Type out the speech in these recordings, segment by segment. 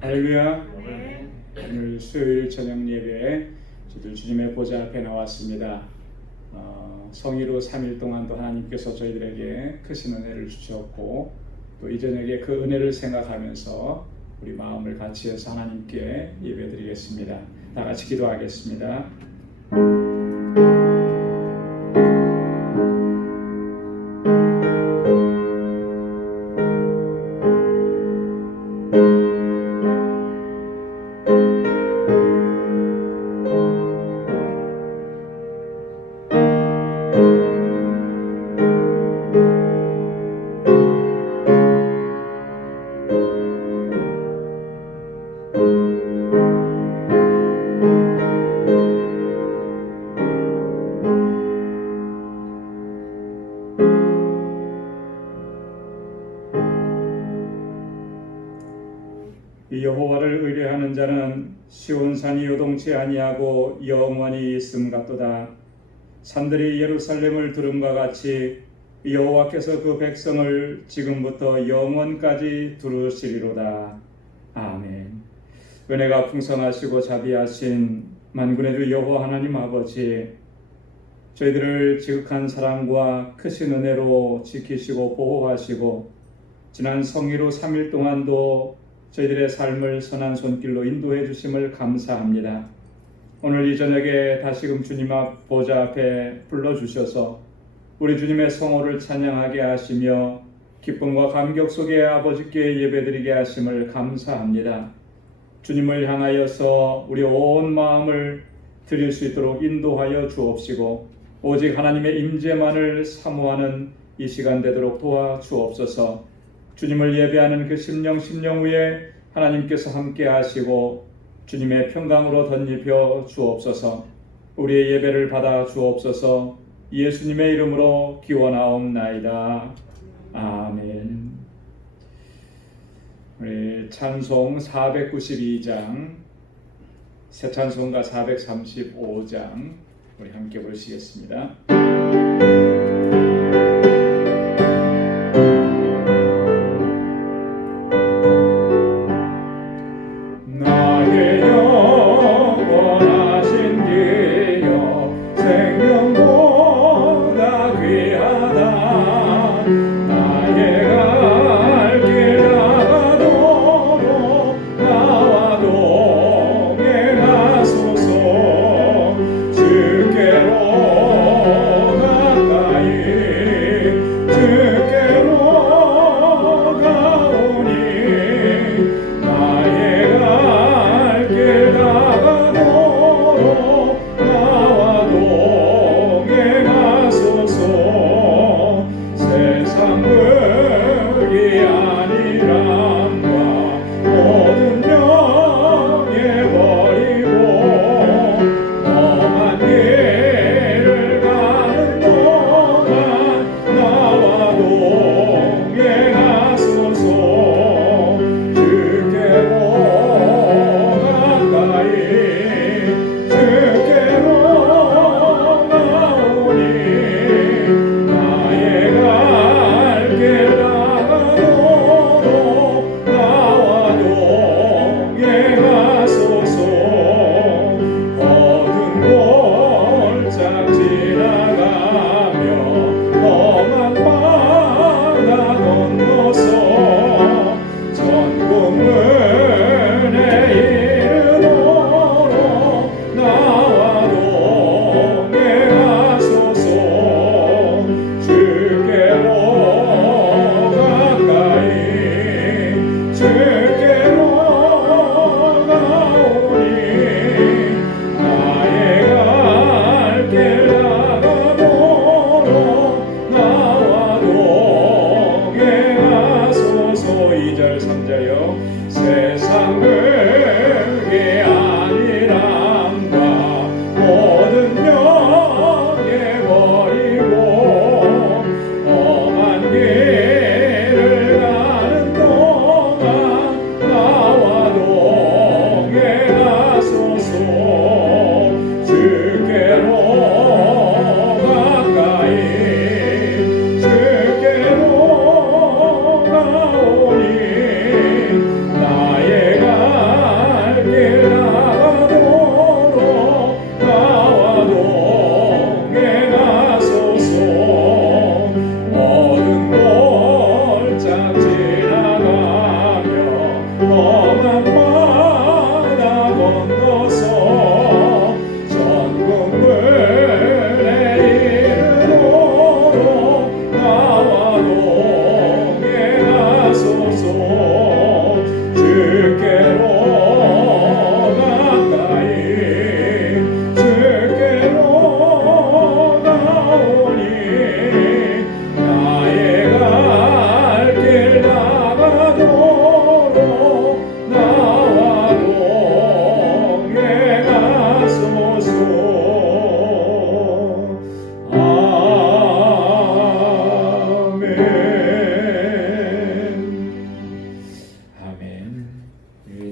할렐루야. 오늘 수요일 저녁 예배에 저희들 주님의 보좌 앞에 나왔습니다. 성의로 3일 동안도 하나님께서 저희들에게 크신 은혜를 주셨고 또 이 저녁에 그 은혜를 생각하면서 우리 마음을 같이 해서 하나님께 예배드리겠습니다. 다 같이 기도하겠습니다. 여호와를 의뢰하는 자는 시온산이 요동치 아니하고 영원히 있음 같도다. 산들이 예루살렘을 두름과 같이 여호와께서 그 백성을 지금부터 영원까지 두르시리로다. 아멘. 은혜가 풍성하시고 자비하신 만군의 주 여호와 하나님 아버지, 저희들을 지극한 사랑과 크신 은혜로 지키시고 보호하시고 지난 성의로 3일 동안도 저희들의 삶을 선한 손길로 인도해 주심을 감사합니다. 오늘 이 저녁에 다시금 주님 앞 보좌 앞에 불러주셔서 우리 주님의 성호를 찬양하게 하시며 기쁨과 감격 속에 아버지께 예배드리게 하심을 감사합니다. 주님을 향하여서 우리 온 마음을 드릴 수 있도록 인도하여 주옵시고 오직 하나님의 임재만을 사모하는 이 시간 되도록 도와주옵소서. 주님을 예배하는 그 심령 위에 하나님께서 함께 하시고 주님의 평강으로 덧입혀 주옵소서. 우리의 예배를 받아 주옵소서. 예수님의 이름으로 기원하옵나이다. 아멘. 우리 찬송 492장, 새 찬송가 435장 우리 함께 보시겠습니다. 주께로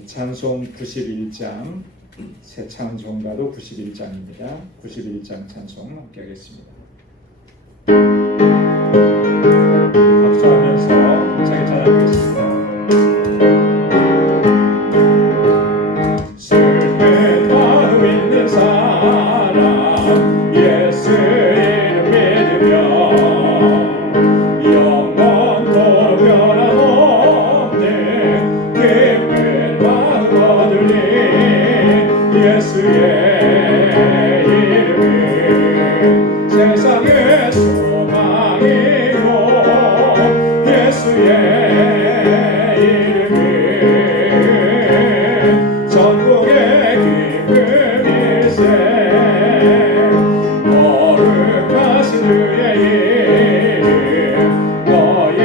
찬송 91장, 새 찬송가도 91장입니다. 91장 찬송 함께 하겠습니다. 박수하면서 자기 찬양하겠습니다. 슬픈 마음 있는 사람 예수 이름 믿으며 영원토록 변함없는 기쁜 마음 얻으리 예수의 이름은 세상의 소망이요 예수의 이름은 전국의 기쁨일세 거룩하신 주의 이름 너의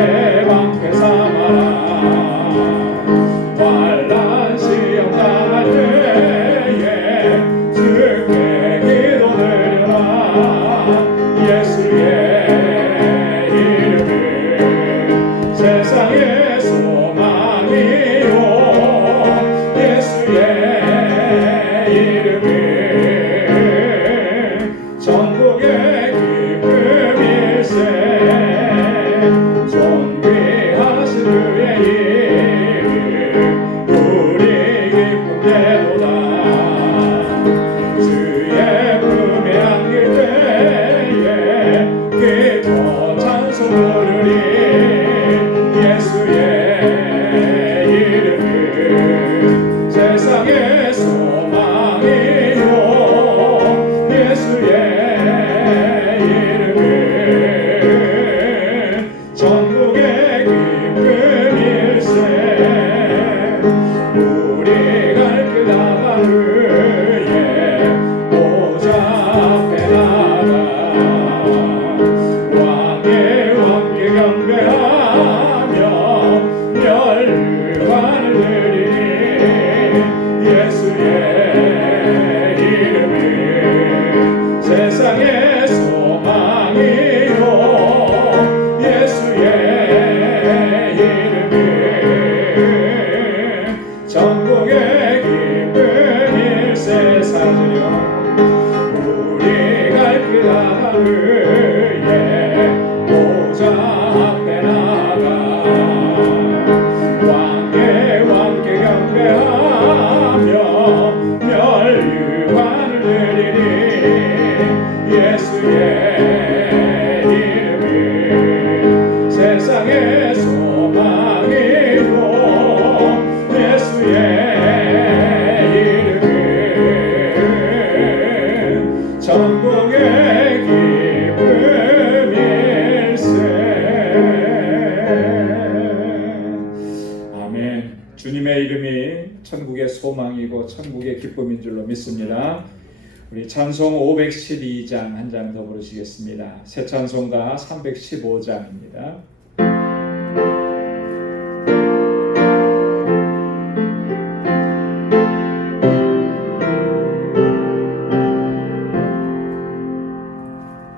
방패 삼아라 환난 시험 당할 때에 주께 기도 드려라 예수의 이름은 세상의 소망이요 예수의 이름은 전국의 기쁨일세 존귀하신 주의 이름 우리 기쁨되도다 주의 품에 안길 때에 기뻐 찬송 부르리 예수의 이름은 세상의 소망이요 예수의 이름은 전국의 기쁨일세 우리 갈 길 다바르에 보좌 앞에 나가 왕의 왕께 경배하며 멸류관을 드리니 예수의 이름은 세상의 소망이요 예수의 이름은 전국의 기쁨일세 사주려 우리 갈 길 하루에 보좌 앞에 나가 왕의 왕께 경배하며 멸류관을 드리니 예수의 이름은 세상의 소망이요 예수의 이름은 전국의 기쁨일세. 아멘. 주님의 이름이 천국의 소망이고 천국의 기쁨인 줄로 믿습니다. 우리 찬송 512장 한 장 더 부르시겠습니다. 새 찬송가 315장입니다.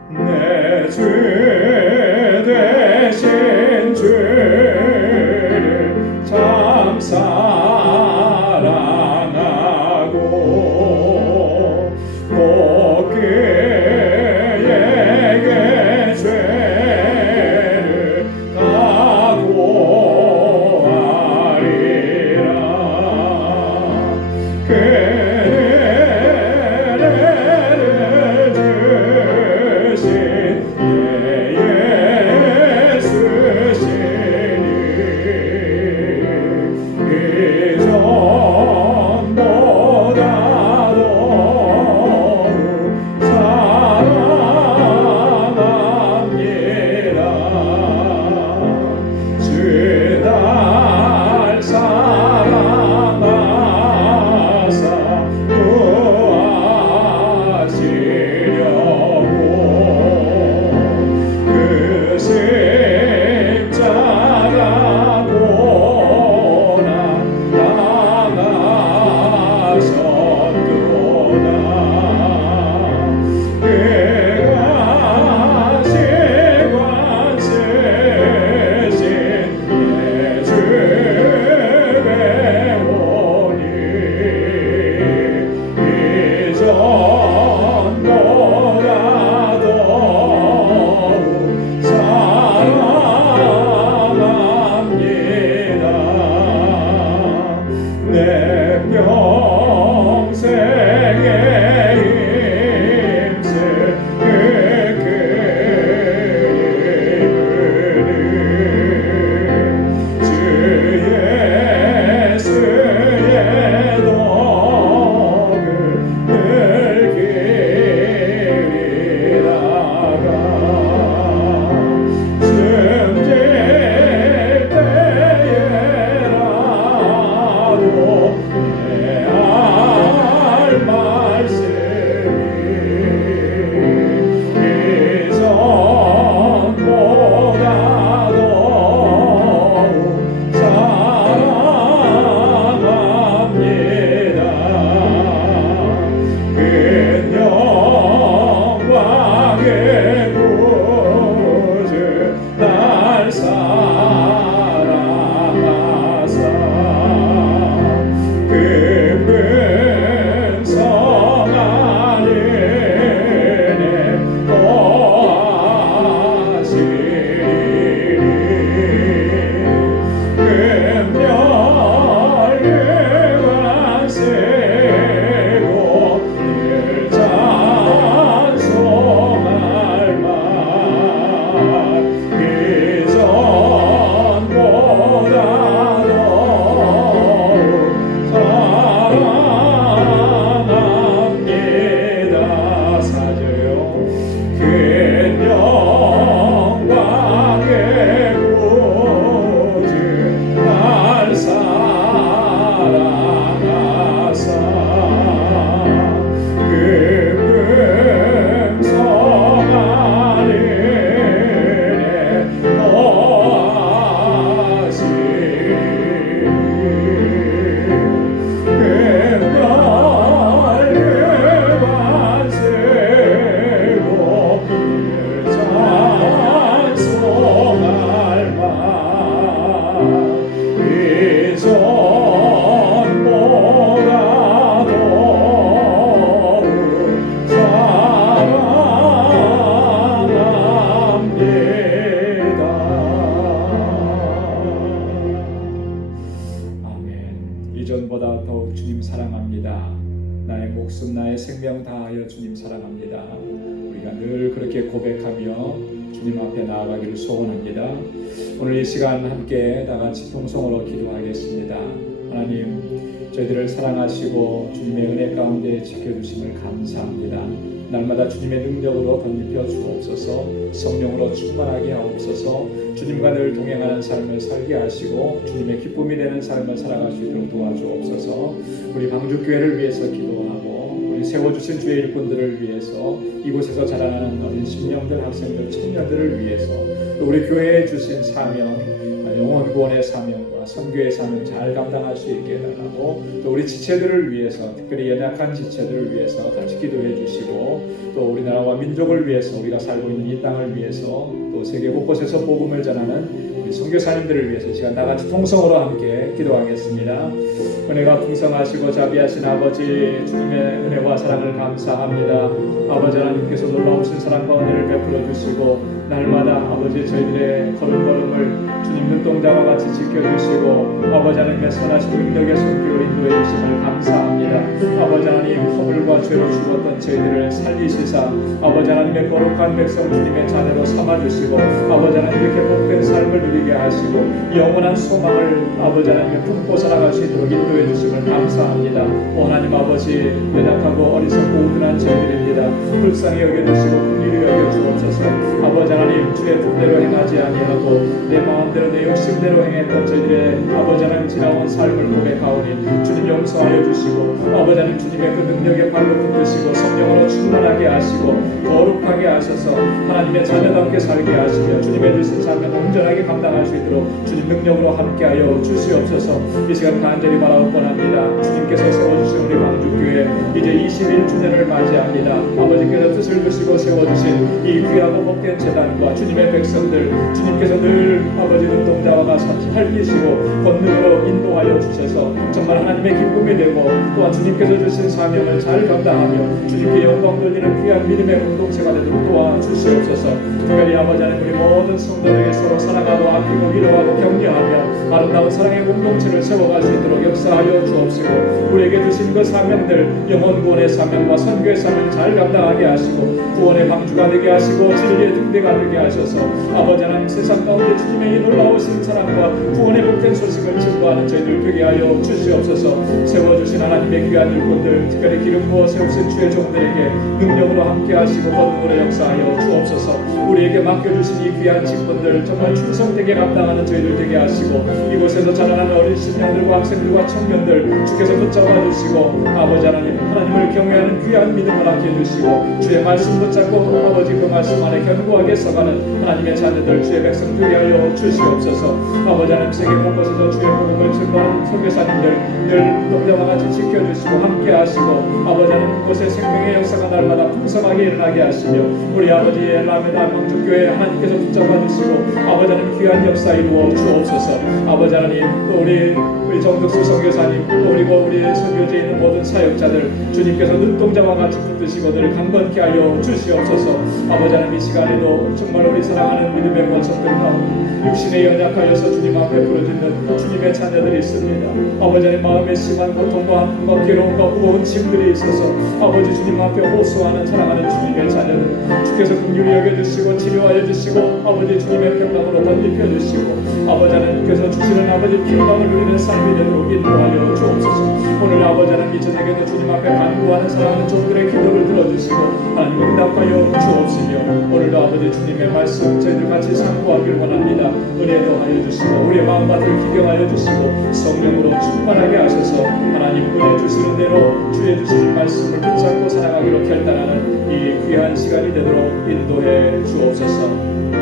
내 주 되신 주를 참 사랑하고 꼭 그에게 죄를 내 평생의 힘쓸 그 주 예수의 덕을 늘 기리다가 숨질 때에라도 내 할 말씀이 이전보다 더욱 사랑합니다. 그 영광의 구주 날 사랑하사 깊은 성 안에 거하시리니 금멸류관 세고 늘 찬송할 말 이전보다 더욱 사랑합니다. 사죄요. 큰 영광의 구주 날 사랑하사 깊은 성 안에 이전보다 더욱 주님 사랑합니다. 나의 목숨 나의 생명 다하여 주님 사랑합니다. 우리가 늘 그렇게 고백하며 주님 앞에 나아가기를 소원합니다. 오늘 이 시간 함께 다같이 통성으로 기도하겠습니다. 하나님, 저희들을 사랑하시고 주님의 은혜 가운데 지켜주심을 감사합니다. 날마다 주님의 능력으로 덧입혀 주옵소서. 성령으로 충만하게 하옵소서. 주님과 늘 동행하는 삶을 살게 하시고 주님의 기쁨이 되는 삶을 살아갈 수 있도록 도와주옵소서. 우리 방주교회를 위해서 기도하고 우리 세워주신 주의 일꾼들을 위해서 이곳에서 자라나는 어린 심령들, 학생들, 청년들을 위해서 또 우리 교회에 주신 사명, 영혼 구원의 사명과 선교의 사명 잘 감당할 수 있게 해달라고, 또 우리 지체들을 위해서, 특별히 연약한 지체들을 위해서 같이 기도해 주시고, 또 우리나라와 민족을 위해서, 우리가 살고 있는 이 땅을 위해서, 또 세계 곳곳에서 복음을 전하는 우리 선교사님들을 위해서 이 시간 나같이 통성으로 함께 기도하겠습니다. 은혜가 풍성하시고 자비하신 아버지, 주님의 은혜와 사랑을 감사합니다. 아버지 하나님께서 놀라우신 사랑과 은혜를 베풀어 주시고 날마다 아버지 저희들의 걸음걸음을 주님 눈동자와 같이 지켜주시고 아버지 하나님의 선하신 능력의 손길로 인도해 주심을 감사합니다. 아버지 하나님, 허물과 죄로 죽었던 저희들을 살리시사 아버지 하나님의 거룩한 백성 주님의 자녀로 삼아주시고 아버지 하나님 이렇게 복된 삶을 누리게 하시고 영원한 소망을 아버지 하나님의 품고 살아갈 수 있도록 인도해 주심을 감사합니다. 오 하나님 아버지, 연약하고 어리석고 우둔한 저희들입니다. 불쌍히 여겨주시고 긍휼히 여겨주옵소서. 아버지 하나님, 주의 뜻대로 행하지 아니하고 내 마음대로 내 욕심대로 행했던 저희들의 아버지 하나님 지나온 삶을 고백하오니 주님 용서하여 주시고 아버지 하나님 주님의 그 능력의 발로 붙드시고 성령으로 충만하게 하시고 거룩하게 하셔서 하나님의 자녀답게 살게 하시며 주님의 주신 삶을 온전하게 감당할 수 있도록 주님 능력으로 함께하여 주시옵소서. 이 시간 간절히 바라옵곤 합니다. 주님께서 세워주신 우리 광주교회 이제 21주년을 맞이합니다. 아버지께서 뜻을 드시고 세워주신 이 귀하고 복된 재단과 주님의 백성들, 주님께서 늘 아버지 눈동자와 살피시고 권능으로 인도하여 주셔서 정말 하나님의 기쁨이 되고 또한 주님께서 주신 사명을 잘 감당하며 주님께 영광 돌리는 귀한 믿음의 공동체가 되도록 도와주시옵소서. 특별히 아버지 하나님, 우리 모든 성도들에게 서로 사랑하고 아끼고 위로하고 격려하며 아름다운 사랑의 공동체를 세워갈 수 있도록 역사하여 주옵시고, 우리에게 주신 그 사명들, 영혼 구원의 사명과 선교의 사명 잘 감당하게 하시고 구원의 방주가 되게 하시고 진리의 등대가 되게 하셔서 아버지 하나님, 세상 가운데 주님의 이 놀라우신 사랑과 구원의 복된 소식을 증거하는 저희들 되게 하여 주시옵소서. 세워주신 하나님의 귀한 일꾼들, 특별히 기름 부어 세우신 주의 종들에게 능력으로 함께 하시고 권능으로 역사하여 주옵소서. 우리에게 맡겨주신 이 귀한 직분들 정말 충성되게 감당하는 저희들 되게 하시고, 이곳에서 자라나는 어린 신령들과 학생들과 청년들 주께서 붙잡아 주시고 아버지 하나님, 하나님을 경외하는 귀한 믿음을 갖게 해주시고 주의 말씀 붙잡고 아버지 그 말씀 안에 견고하게 서가는 하나님의 자녀들, 주의 백성 되게 하여 주시옵소서. 아버지 하나님, 세계 곳곳에서 주의 복음을 증거하는 선교사님들 늘 동자와 같이 지켜주시고 함께 하시고 아버지 하나님, 그곳에 생명의 역사가 날마다 풍성하게 일어나게 하시며 우리 아버지의 라메다 망족교회 하나님께서 붙잡아 주시고 아버지 하나님, 귀한 역사 이루어 주옵소서. 아버지 하나님, 또 우리 정덕수 선교사님, 또 우리 선교지에 있는 모든 사역자들 주님께서 눈동자와 같이 붙드시고 늘 강건케 하여 주시옵소서. 아버지 하나님, 이 시간에도 정말 우리 사랑하는 믿음의 권속들 가운데 육신에 연약하여서 주님 앞에 부르짖는 주님의 자녀들이 있습니다. 아버지 하나님, 마음에 심한 고통과 아픔과 괴로움과 무거운 짐들이 있어서 아버지 주님 앞에 호소하는 사랑하는 주님의 자녀들 주께서 긍휼히 여겨주시고 치료하여 주시고 아버지 주님의 평강으로 덧입혀 주시고 아버지 하나님께서 주시는 아버지 평강을 누리는 삶이 되도록 인도하여 주옵소서. 오늘 아버지 하나님, 이 저녁에도 주님 앞에 간구하는 사랑하는 종들의 기도를 들어주시고 하나님 응답하여 주옵시며 오늘도 아버지 주님의 말씀 저희들 같이 상고하길 원합니다. 은혜 더하여 주시고 우리의 마음밭을 기경하여 주시고 성령으로 충만하게 하셔서 하나님 은혜 주시는 대로 주의 주시는 말씀을 붙잡고 살아가기로 결단하는 이 귀한 시간이 되도록 인도해 주옵소서.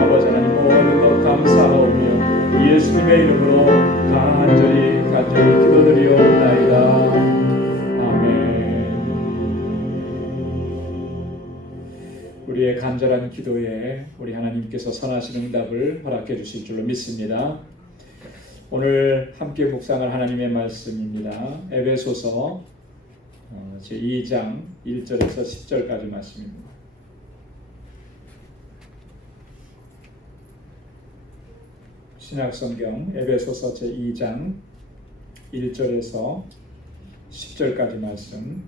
아버지 하나님, 모든 것 감사하오며 예수님의 이름으로 간절히 기도드리옵나이다. 우리의 간절한 기도에 우리 하나님께서 선하신 응답을 허락해 주실 줄로 믿습니다. 오늘 함께 묵상할 하나님의 말씀입니다. 에베소서 제2장 1절에서 10절까지 말씀입니다. 신약성경 에베소서 제2장 1절에서 10절까지 말씀,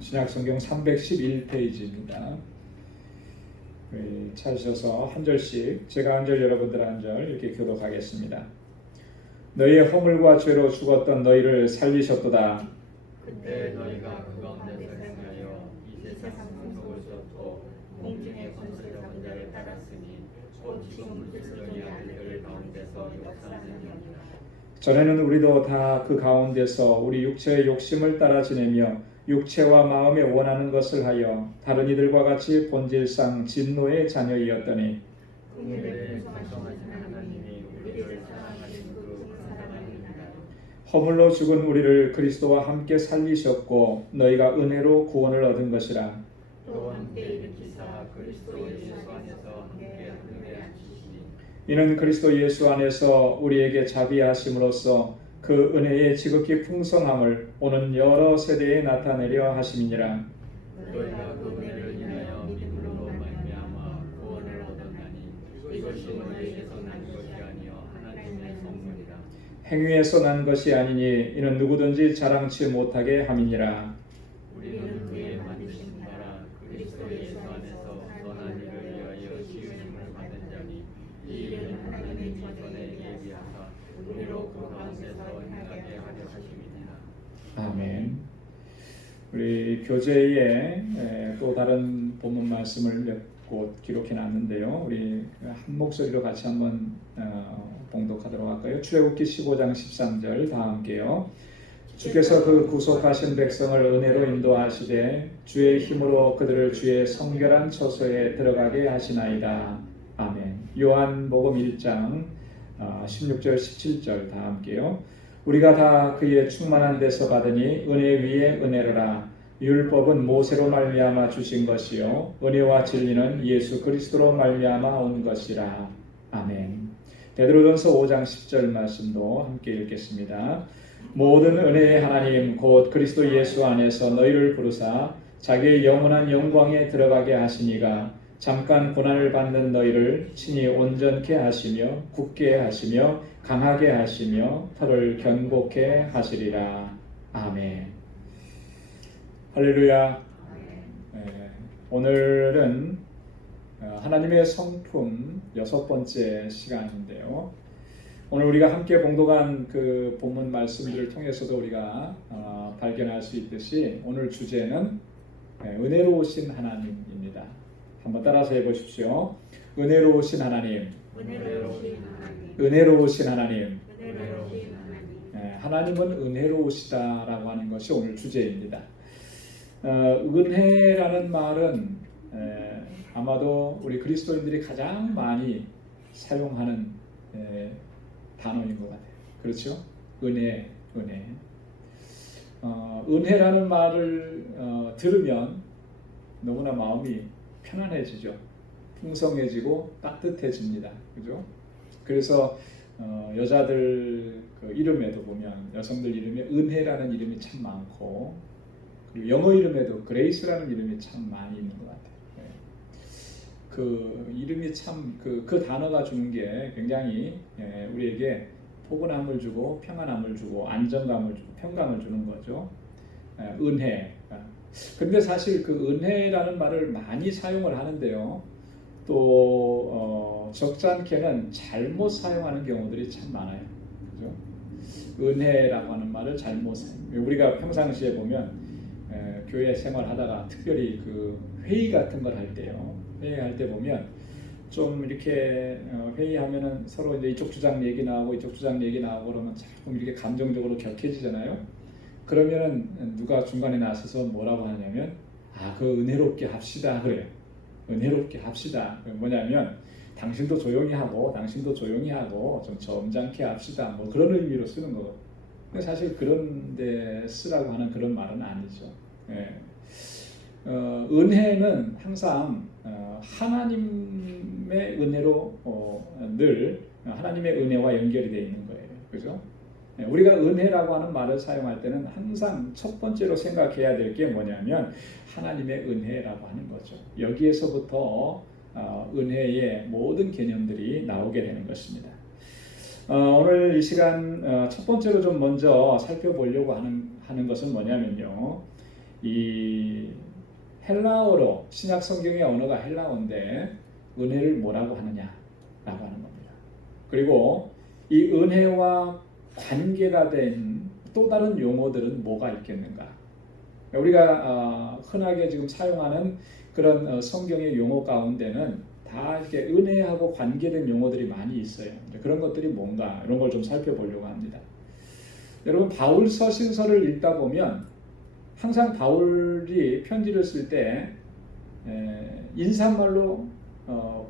신약성경 311페이지입니다. 찾으셔서 한 절씩, 제가 한 절 여러분들 한 절 이렇게 교독하겠습니다. 너희의 허물과 죄로 죽었던 너희를 살리셨도다. 그때 너희가 그 가운데서 행하여 이 세상 풍속을 쫓고 공중의 권세자인 자를 따랐으니 곧 지금 그리스도의 아들들 가운데서 역사하느니라. 전에는 우리도 다 그 가운데서 우리 육체의 욕심을 따라 지내며 육체와 마음에 원하는 것을 하여 다른 이들과 같이 본질상 진노의 자녀이었더니 긍휼의 풍성하신 하나님이 우리를 사랑하신 그 사랑하니라. 허물로 죽은 우리를 그리스도와 함께 살리셨고 너희가 은혜로 구원을 얻은 것이라. 또 함께 일으키사 그리스도 예수 안에서 함께 은혜에 앉히시니 이는 그리스도 예수 안에서 우리에게 자비하심으로써 그 은혜의 지극히 풍성함을 오는 여러 세대에 나타내려 하심이니라. 너희가 그 은혜를 인하여 믿음으로 말미암아 구원을 얻었나니 이것이 너희에게서 난 것이 아니요 하나님의 선물이라. 행위에서 난 것이 아니니 이는 누구든지 자랑치 못하게 함이니라. 우리는 그의 만드신 바라 그리스도 예수 안에서 선한 일을 위하여 지으심을 받은 자니 이 일은 하나님이 전에 예비하사 우리로 그 가운데서 행하게 하려 하심이니라. 아멘. 우리 교재에 또 다른 본문 말씀을 몇 곳 기록해 놨는데요. 우리 한 목소리로 같이 한번 봉독하도록 할까요? 출애굽기 15장 13절 다 함께요. 주께서 그 구속하신 백성을 은혜로 인도하시되 주의 힘으로 그들을 주의 성결한 처소에 들어가게 하시나이다. 아멘. 요한복음 1장 16절 17절 다 함께요. 우리가 다 그의 충만한 데서 받으니 은혜 위에 은혜로라. 율법은 모세로 말미암아 주신 것이요 은혜와 진리는 예수 그리스도로 말미암아 온 것이라. 아멘. 베드로전서 5장 10절 말씀도 함께 읽겠습니다. 모든 은혜의 하나님 곧 그리스도 예수 안에서 너희를 부르사 자기의 영원한 영광에 들어가게 하시니가 잠깐 고난을 받는 너희를 친히 온전케 하시며 굳게 하시며 강하게 하시며 털을 견고케 하시리라. 아멘. 할렐루야. 오늘은 하나님의 성품 6번째 시간인데요. 오늘 우리가 함께 봉독한 그 본문 말씀들을 통해서도 우리가 발견할 수 있듯이 오늘 주제는 은혜로우신 하나님입니다. 한번 따라서 해보십시오. 은혜로우신 하나님. 은혜로우신 하나님. 하나님은 은혜로우시다라고 하는 것이 오늘 주제입니다. 은혜라는 말은 아마도 우리 그리스도인들이 가장 많이 사용하는 단어인 것 같아요. 그렇죠? 은혜. 은혜라는 말을 들으면 너무나 마음이 편안해지죠. 풍성해지고 따뜻해집니다. 그죠? 그래서 여자들 그 이름에도 보면 여성들 이름에 은혜라는 이름이 참 많고, 그리고 영어 이름에도 그레이스라는 이름이 참 많이 있는 것 같아요. 그 이름이 참 그 단어가 주는 게 굉장히 우리에게 포근함을 주고 평안함을 주고 안정감을 주고 평강을 주는 거죠. 은혜. 근데 사실 그 은혜라는 말을 많이 사용을 하는데요. 또 적잖게는 잘못 사용하는 경우들이 참 많아요. 그죠? 은혜라고 하는 말을 잘못 사용. 우리가 평상시에 보면 교회 생활하다가 특별히 그 회의 같은 걸 할 때요. 회의할 때 보면 좀 이렇게 회의하면은 서로 이제 이쪽 주장 얘기 나오고 이쪽 주장 얘기 나오고 그러면 조금 이렇게 감정적으로 격해지잖아요. 그러면은 누가 중간에 나서서 뭐라고 하냐면 그 은혜롭게 합시다 그래요. 은혜롭게 합시다. 뭐냐면 당신도 조용히 하고 당신도 조용히 하고 좀 점잖게 합시다. 뭐 그런 의미로 쓰는 거거든요. 근데 사실 그런데 쓰라고 하는 그런 말은 아니죠. 은혜는 항상 하나님의 은혜로 늘 하나님의 은혜와 연결이 되어 있는 거예요. 그죠? 우리가 은혜라고 하는 말을 사용할 때는 항상 첫 번째로 생각해야 될 게 뭐냐면 하나님의 은혜라고 하는 거죠. 여기에서부터 은혜의 모든 개념들이 나오게 되는 것입니다. 오늘 이 시간 첫 번째로 좀 먼저 살펴보려고 하는 것은 뭐냐면요. 이 헬라어로 신약 성경의 언어가 헬라어인데 은혜를 뭐라고 하느냐라고 하는 겁니다. 그리고 이 은혜와 관계가 된 또 다른 용어들은 뭐가 있겠는가? 우리가 흔하게 지금 사용하는 그런 성경의 용어 가운데는 다 이렇게 은혜하고 관계된 용어들이 많이 있어요. 그런 것들이 뭔가 이런 걸 좀 살펴보려고 합니다. 여러분 바울 서신서를 읽다 보면 항상 바울이 편지를 쓸 때 인사말로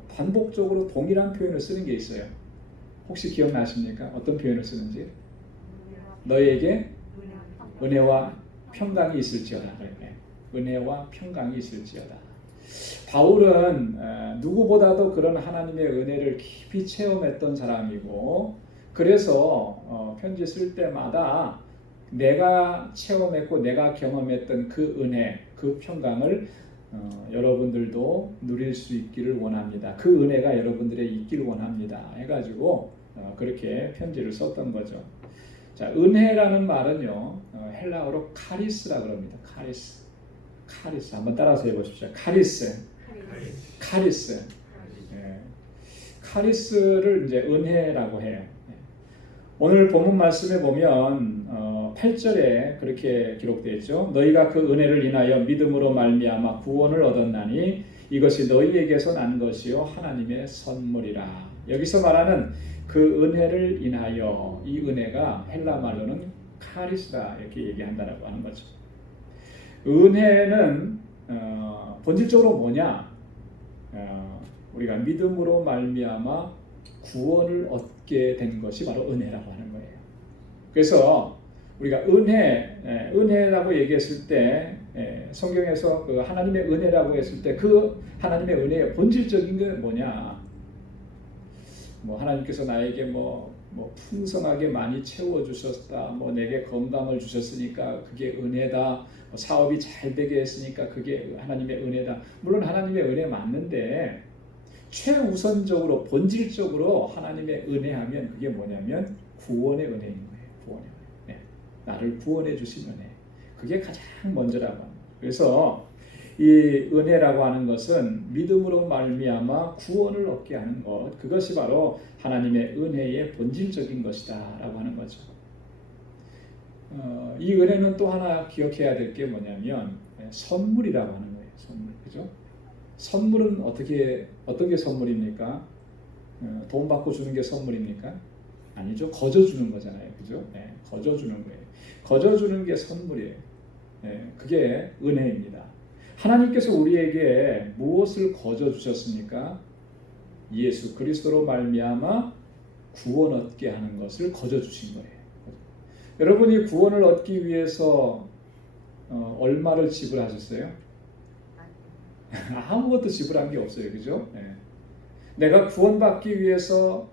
반복적으로 동일한 표현을 쓰는 게 있어요. 혹시 기억나십니까? 어떤 표현을 쓰는지? 너희에게 은혜와 평강이 있을지어다. 은혜와 평강이 있을지어다. 바울은 누구보다도 그런 하나님의 은혜를 깊이 체험했던 사람이고, 그래서 편지 쓸 때마다 내가 체험했고 내가 경험했던 그 은혜, 그 평강을 여러분들도 누릴 수 있기를 원합니다. 그 은혜가 여러분들의 있기를 원합니다. 해가지고 그렇게 편지를 썼던 거죠. 자, 은혜라는 말은요, 헬라어로 카리스라 그럽니다. 카리스. 한번 따라서 해보십시오. 카리스. 카리스를 이제 은혜라고 해요. 오늘 본문 말씀에 보면 8절에 그렇게 기록되어 있죠. 너희가 그 은혜를 인하여 믿음으로 말미암아 구원을 얻었나니 이것이 너희에게서 난 것이요 하나님의 선물이라. 여기서 말하는 그 은혜를 인하여, 이 은혜가 헬라 말로는 카리스다 이렇게 얘기한다라고 하는 거죠. 은혜는 본질적으로 뭐냐? 우리가 믿음으로 말미암아 구원을 얻게 된 것이 바로 은혜라고 하는 거예요. 그래서 우리가 은혜라고 얘기했을 때 성경에서 그 하나님의 은혜라고 했을 때 그 하나님의 은혜의 본질적인 게 뭐냐? 뭐 하나님께서 나에게 뭐 풍성하게 많이 채워 주셨다. 뭐 내게 건강을 주셨으니까 그게 은혜다. 뭐 사업이 잘 되게 했으니까 그게 하나님의 은혜다. 물론 하나님의 은혜 맞는데 최우선적으로 본질적으로 하나님의 은혜하면 그게 뭐냐면 구원의 은혜인 거예요. 구원의 은혜. 나를 구원해 주신 은혜. 그게 가장 먼저라고 합니다. 그래서 이 은혜라고 하는 것은 믿음으로 말미암아 구원을 얻게 하는 것, 그것이 바로 하나님의 은혜의 본질적인 것이다라고 하는 거죠. 이 은혜는 또 하나 기억해야 될 게 뭐냐면 선물이라고 하는 거예요. 선물, 그죠? 선물은 어떤 게 선물입니까? 돈 받고 주는 게 선물입니까? 아니죠. 거저 주는 거잖아요, 그죠? 거저 주는 거예요. 거저 주는 게 선물이에요. 그게 은혜입니다. 하나님께서 우리에게 무엇을 거저 주셨습니까? 예수 그리스도로 말미암아 구원 얻게 하는 것을 거저 주신 거예요. 여러분이 구원을 얻기 위해서 얼마를 지불하셨어요? 아무것도 지불한 게 없어요, 그죠? 내가 구원받기 위해서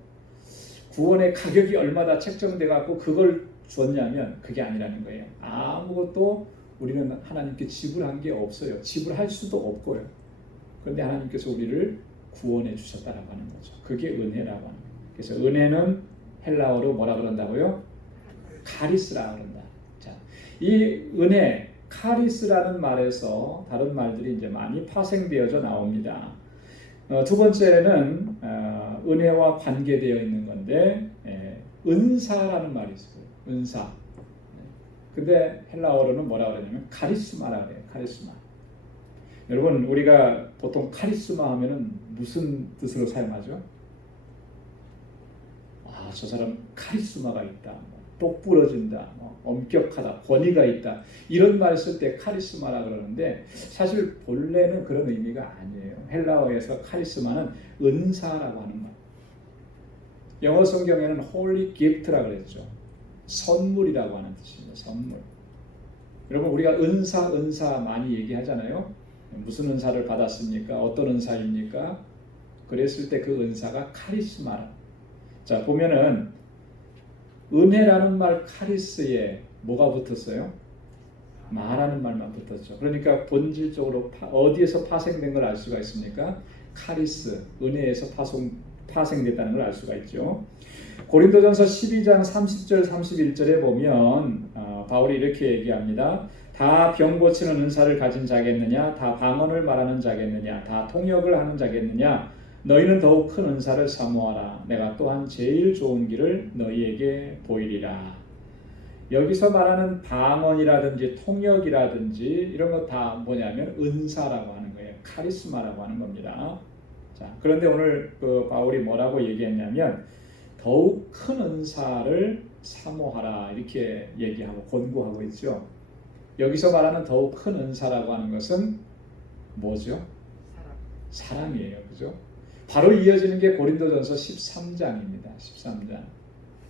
구원의 가격이 얼마다 책정돼 갖고 그걸 줬냐면 그게 아니라는 거예요. 아무것도 우리는 하나님께 지불한 게 없어요. 지불할 수도 없고요. 그런데 하나님께서 우리를 구원해 주셨다라고 하는 거죠. 그게 은혜라고 하는 거예요. 그래서 은혜는 헬라어로 뭐라 그런다고요? 카리스라 그런다. 자, 이 은혜, 카리스라는 말에서 다른 말들이 이제 많이 파생되어져 나옵니다. 두 번째는 은혜와 관계되어 있는 건데 은사라는 말이 있어요. 은사. 근데 헬라어로는 뭐라 그러냐면 카리스마라 그래요. 카리스마. 여러분 우리가 보통 카리스마 하면은 무슨 뜻으로 사용하죠? 저 사람 카리스마가 있다. 똑부러진다. 엄격하다. 권위가 있다. 이런 말 쓸 때 카리스마라 그러는데 사실 본래는 그런 의미가 아니에요. 헬라어에서 카리스마는 은사라고 하는 말. 영어 성경에는 holy gift라 그랬죠. 선물이라고 하는 뜻입니다. 선물. 여러분 우리가 은사 많이 얘기하잖아요. 무슨 은사를 받았습니까? 어떤 은사입니까? 그랬을 때 그 은사가 카리스마라. 자 보면은 은혜라는 말 카리스에 뭐가 붙었어요? 말하는 말만 붙었죠. 그러니까 본질적으로 어디에서 파생된 걸 알 수가 있습니까? 카리스, 은혜에서 파생됐다는 걸 알 수가 있죠. 고린도전서 12장 30절 31절에 보면 바울이 이렇게 얘기합니다. 다 병 고치는 은사를 가진 자겠느냐? 다 방언을 말하는 자겠느냐? 다 통역을 하는 자겠느냐? 너희는 더욱 큰 은사를 사모하라. 내가 또한 제일 좋은 길을 너희에게 보이리라. 여기서 말하는 방언이라든지 통역이라든지 이런 거 다 뭐냐면 은사라고 하는 거예요. 카리스마라고 하는 겁니다. 자, 그런데 오늘 그 바울이 뭐라고 얘기했냐면 더욱 큰 은사를 사모하라 이렇게 얘기하고 권고하고 있죠. 여기서 말하는 더욱 큰 은사라고 하는 것은 뭐죠? 사랑이에요. 그죠? 바로 이어지는 게 고린도전서 13장입니다. 13장.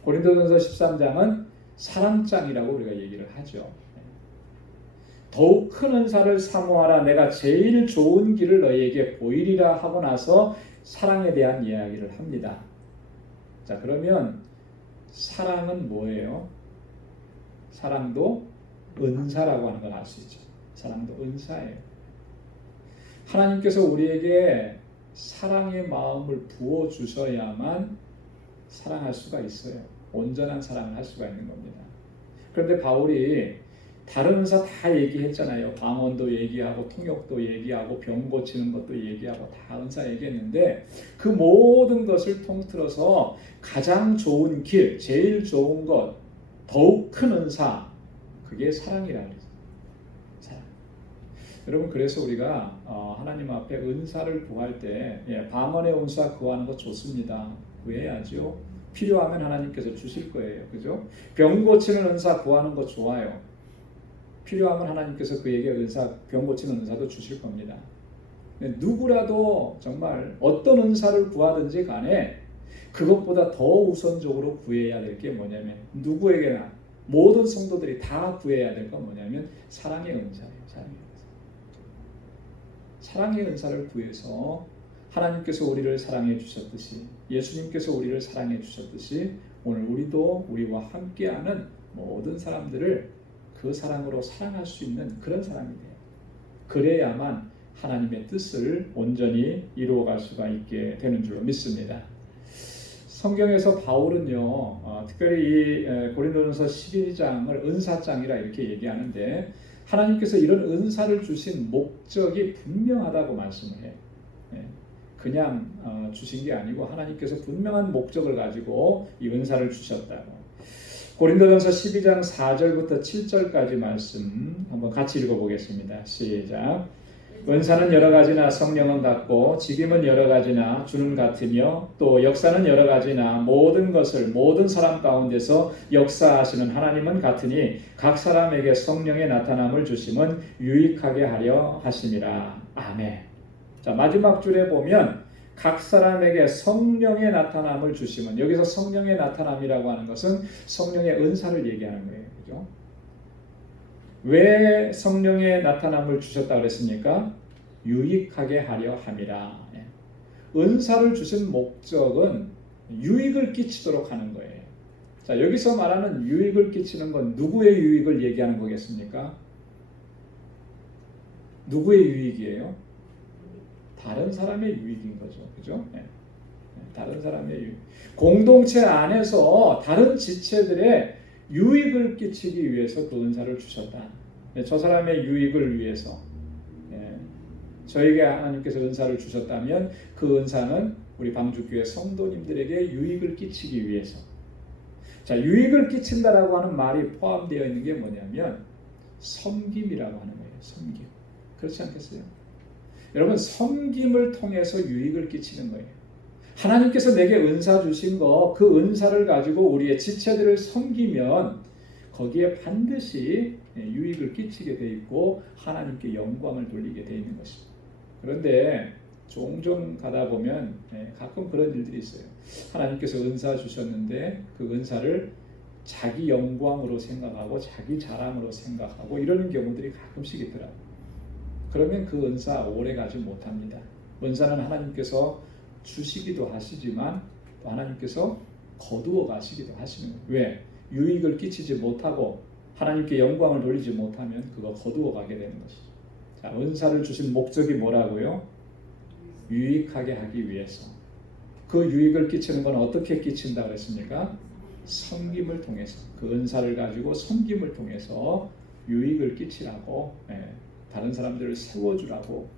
고린도전서 13장은 사랑장이라고 우리가 얘기를 하죠. 더욱 큰 은사를 사모하라. 내가 제일 좋은 길을 너희에게 보이리라 하고 나서 사랑에 대한 이야기를 합니다. 자, 그러면 사랑은 뭐예요? 사랑도 은사라고 하는 걸 알 수 있죠. 사랑도 은사예요. 하나님께서 우리에게 사랑의 마음을 부어주셔야만 사랑할 수가 있어요. 온전한 사랑을 할 수가 있는 겁니다. 그런데 바울이 다른 은사 다 얘기했잖아요. 방언도 얘기하고 통역도 얘기하고 병 고치는 것도 얘기하고 다 은사 얘기했는데 그 모든 것을 통틀어서 가장 좋은 길, 제일 좋은 것, 더욱 큰 은사, 그게 사랑이라는 거죠. 사랑. 여러분 그래서 우리가 하나님 앞에 은사를 구할 때 방언의 은사 구하는 거 좋습니다. 구해야죠. 필요하면 하나님께서 주실 거예요. 그죠? 병 고치는 은사 구하는 거 좋아요. 필요하면 하나님께서 그에게 병 고치는 은사도 주실 겁니다. 누구라도 정말 어떤 은사를 구하든지 간에 그것보다 더 우선적으로 구해야 될 게 뭐냐면 누구에게나 모든 성도들이 다 구해야 될 건 뭐냐면 사랑의 은사예요. 사랑의 은사를 구해서 하나님께서 우리를 사랑해 주셨듯이, 예수님께서 우리를 사랑해 주셨듯이 오늘 우리도 우리와 함께하는 모든 사람들을 그 사랑으로 사랑할 수 있는 그런 사람이 돼요. 그래야만 하나님의 뜻을 온전히 이루어갈 수가 있게 되는 줄로 믿습니다. 성경에서 바울은요, 특별히 이 고린도전서 12장을 은사장이라 이렇게 얘기하는데, 하나님께서 이런 은사를 주신 목적이 분명하다고 말씀을 해요. 그냥 주신 게 아니고 하나님께서 분명한 목적을 가지고 이 은사를 주셨다고. 고린도전서 12장 4절부터 7절까지 말씀 한번 같이 읽어보겠습니다. 시작. 은사는 여러 가지나 성령은 같고 직임은 여러 가지나 주는 같으며 또 역사는 여러 가지나 모든 것을 모든 사람 가운데서 역사하시는 하나님은 같으니 각 사람에게 성령의 나타남을 주심은 유익하게 하려 하심이라. 아멘. 자, 마지막 줄에 보면 각 사람에게 성령의 나타남을 주심은, 여기서 성령의 나타남이라고 하는 것은 성령의 은사를 얘기하는 거예요. 그죠? 왜 성령의 나타남을 주셨다고 그랬습니까? 유익하게 하려 함이라. 은사를 주신 목적은 유익을 끼치도록 하는 거예요. 자, 여기서 말하는 유익을 끼치는 건 누구의 유익을 얘기하는 거겠습니까? 누구의 유익이에요? 다른 사람의 유익인 거죠. 그죠? 다른 사람의 유익. 공동체 안에서 다른 지체들의 유익을 끼치기 위해서 그 은사를 주셨다. 저 사람의 유익을 위해서. 저에게 하나님께서 은사를 주셨다면 그 은사는 우리 방주교회 성도님들에게 유익을 끼치기 위해서. 자, 유익을 끼친다라고 하는 말이 포함되어 있는 게 뭐냐면 섬김이라고 하는 거예요. 섬김. 그렇지 않겠어요? 여러분, 섬김을 통해서 유익을 끼치는 거예요. 하나님께서 내게 은사 주신 거, 그 은사를 가지고 우리의 지체들을 섬기면 거기에 반드시 유익을 끼치게 돼 있고 하나님께 영광을 돌리게 돼 있는 것입니다. 그런데 종종 가다 보면 가끔 그런 일들이 있어요. 하나님께서 은사 주셨는데 그 은사를 자기 영광으로 생각하고 자기 자랑으로 생각하고 이러는 경우들이 가끔씩 있더라고요. 그러면 그 은사 오래 가지 못합니다. 은사는 하나님께서 주시기도 하시지만 또 하나님께서 거두어 가시기도 하시는 거예요. 왜? 유익을 끼치지 못하고 하나님께 영광을 돌리지 못하면 그거 거두어 가게 되는 것이죠. 자, 은사를 주신 목적이 뭐라고요? 유익하게 하기 위해서. 그 유익을 끼치는 건 어떻게 끼친다고 했습니까? 섬김을 통해서. 그 은사를 가지고 섬김을 통해서 유익을 끼치라고, 다른 사람들을 세워주라고,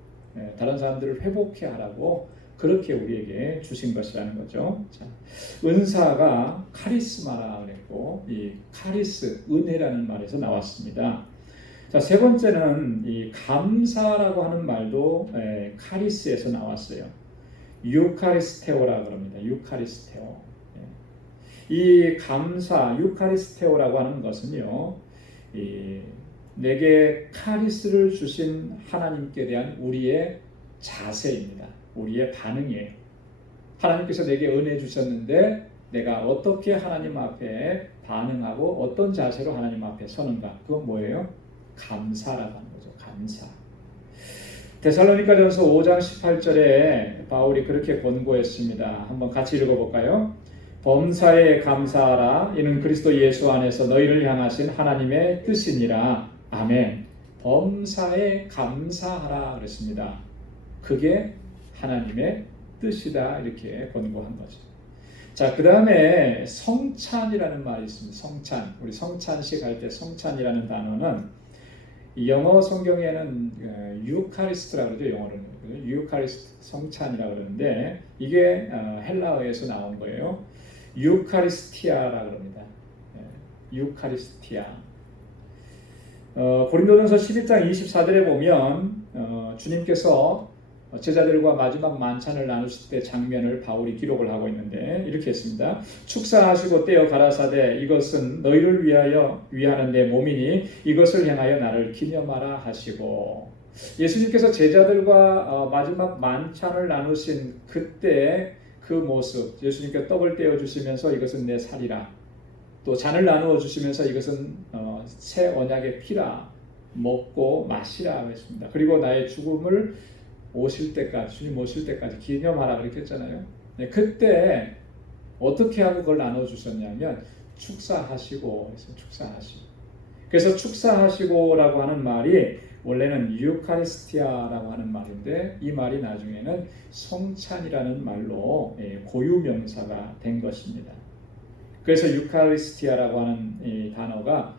다른 사람들을 회복해 하라고 그렇게 우리에게 주신 것이라는 거죠. 자, 은사가 카리스마라고 했고, 이 카리스, 은혜라는 말에서 나왔습니다. 자, 세 번째는 이 감사라고 하는 말도 카리스에서 나왔어요. 유카리스테오라 그럽니다. 유카리스테오. 이 감사, 유카리스테오라고 하는 것은요, 내게 카리스를 주신 하나님께 대한 우리의 자세입니다. 우리의 반응이에요. 하나님께서 내게 은혜 주셨는데 내가 어떻게 하나님 앞에 반응하고 어떤 자세로 하나님 앞에 서는가. 그건 뭐예요? 감사라고 하는 거죠. 감사. 데살로니가전서 5장 18절에 바울이 그렇게 권고했습니다. 한번 같이 읽어볼까요? 범사에 감사하라. 이는 그리스도 예수 안에서 너희를 향하신 하나님의 뜻이니라. 아멘. 범사에 감사하라 그랬습니다. 그게 하나님의 뜻이다 이렇게 권고한 거죠. 자, 그 다음에 성찬이라는 말이 있습니다. 성찬. 우리 성찬식 할 때 성찬이라는 단어는 영어 성경에는 유카리스트라고 그러죠. 영어로는 유카리스트 성찬이라고 그러는데 이게 헬라어에서 나온 거예요. 유카리스티아라고 그럽니다. 유카리스티아. 고린도전서 11장 24절에 보면 주님께서 제자들과 마지막 만찬을 나누실 때 장면을 바울이 기록을 하고 있는데 이렇게 했습니다. 축사하시고 떼어 가라사대 이것은 너희를 위하는 내 몸이니 이것을 행하여 나를 기념하라 하시고, 예수님께서 제자들과 마지막 만찬을 나누신 그때 그 모습, 예수님께 떡을 떼어 주시면서 이것은 내 살이라. 또 잔을 나누어 주시면서 이것은 새 언약의 피라 먹고 마시라 했습니다. 그리고 나의 죽음을 오실 때까지 주님 오실 때까지 기념하라 그렇게 했잖아요. 네, 그때 어떻게 하고 그걸 나눠 주셨냐면 축사하시고 축사하시고. 그래서 축사하시고라고 하는 말이 원래는 유카리스티아라고 하는 말인데 이 말이 나중에는 성찬이라는 말로 고유명사가 된 것입니다. 그래서 유카리스티아라고 하는 이 단어가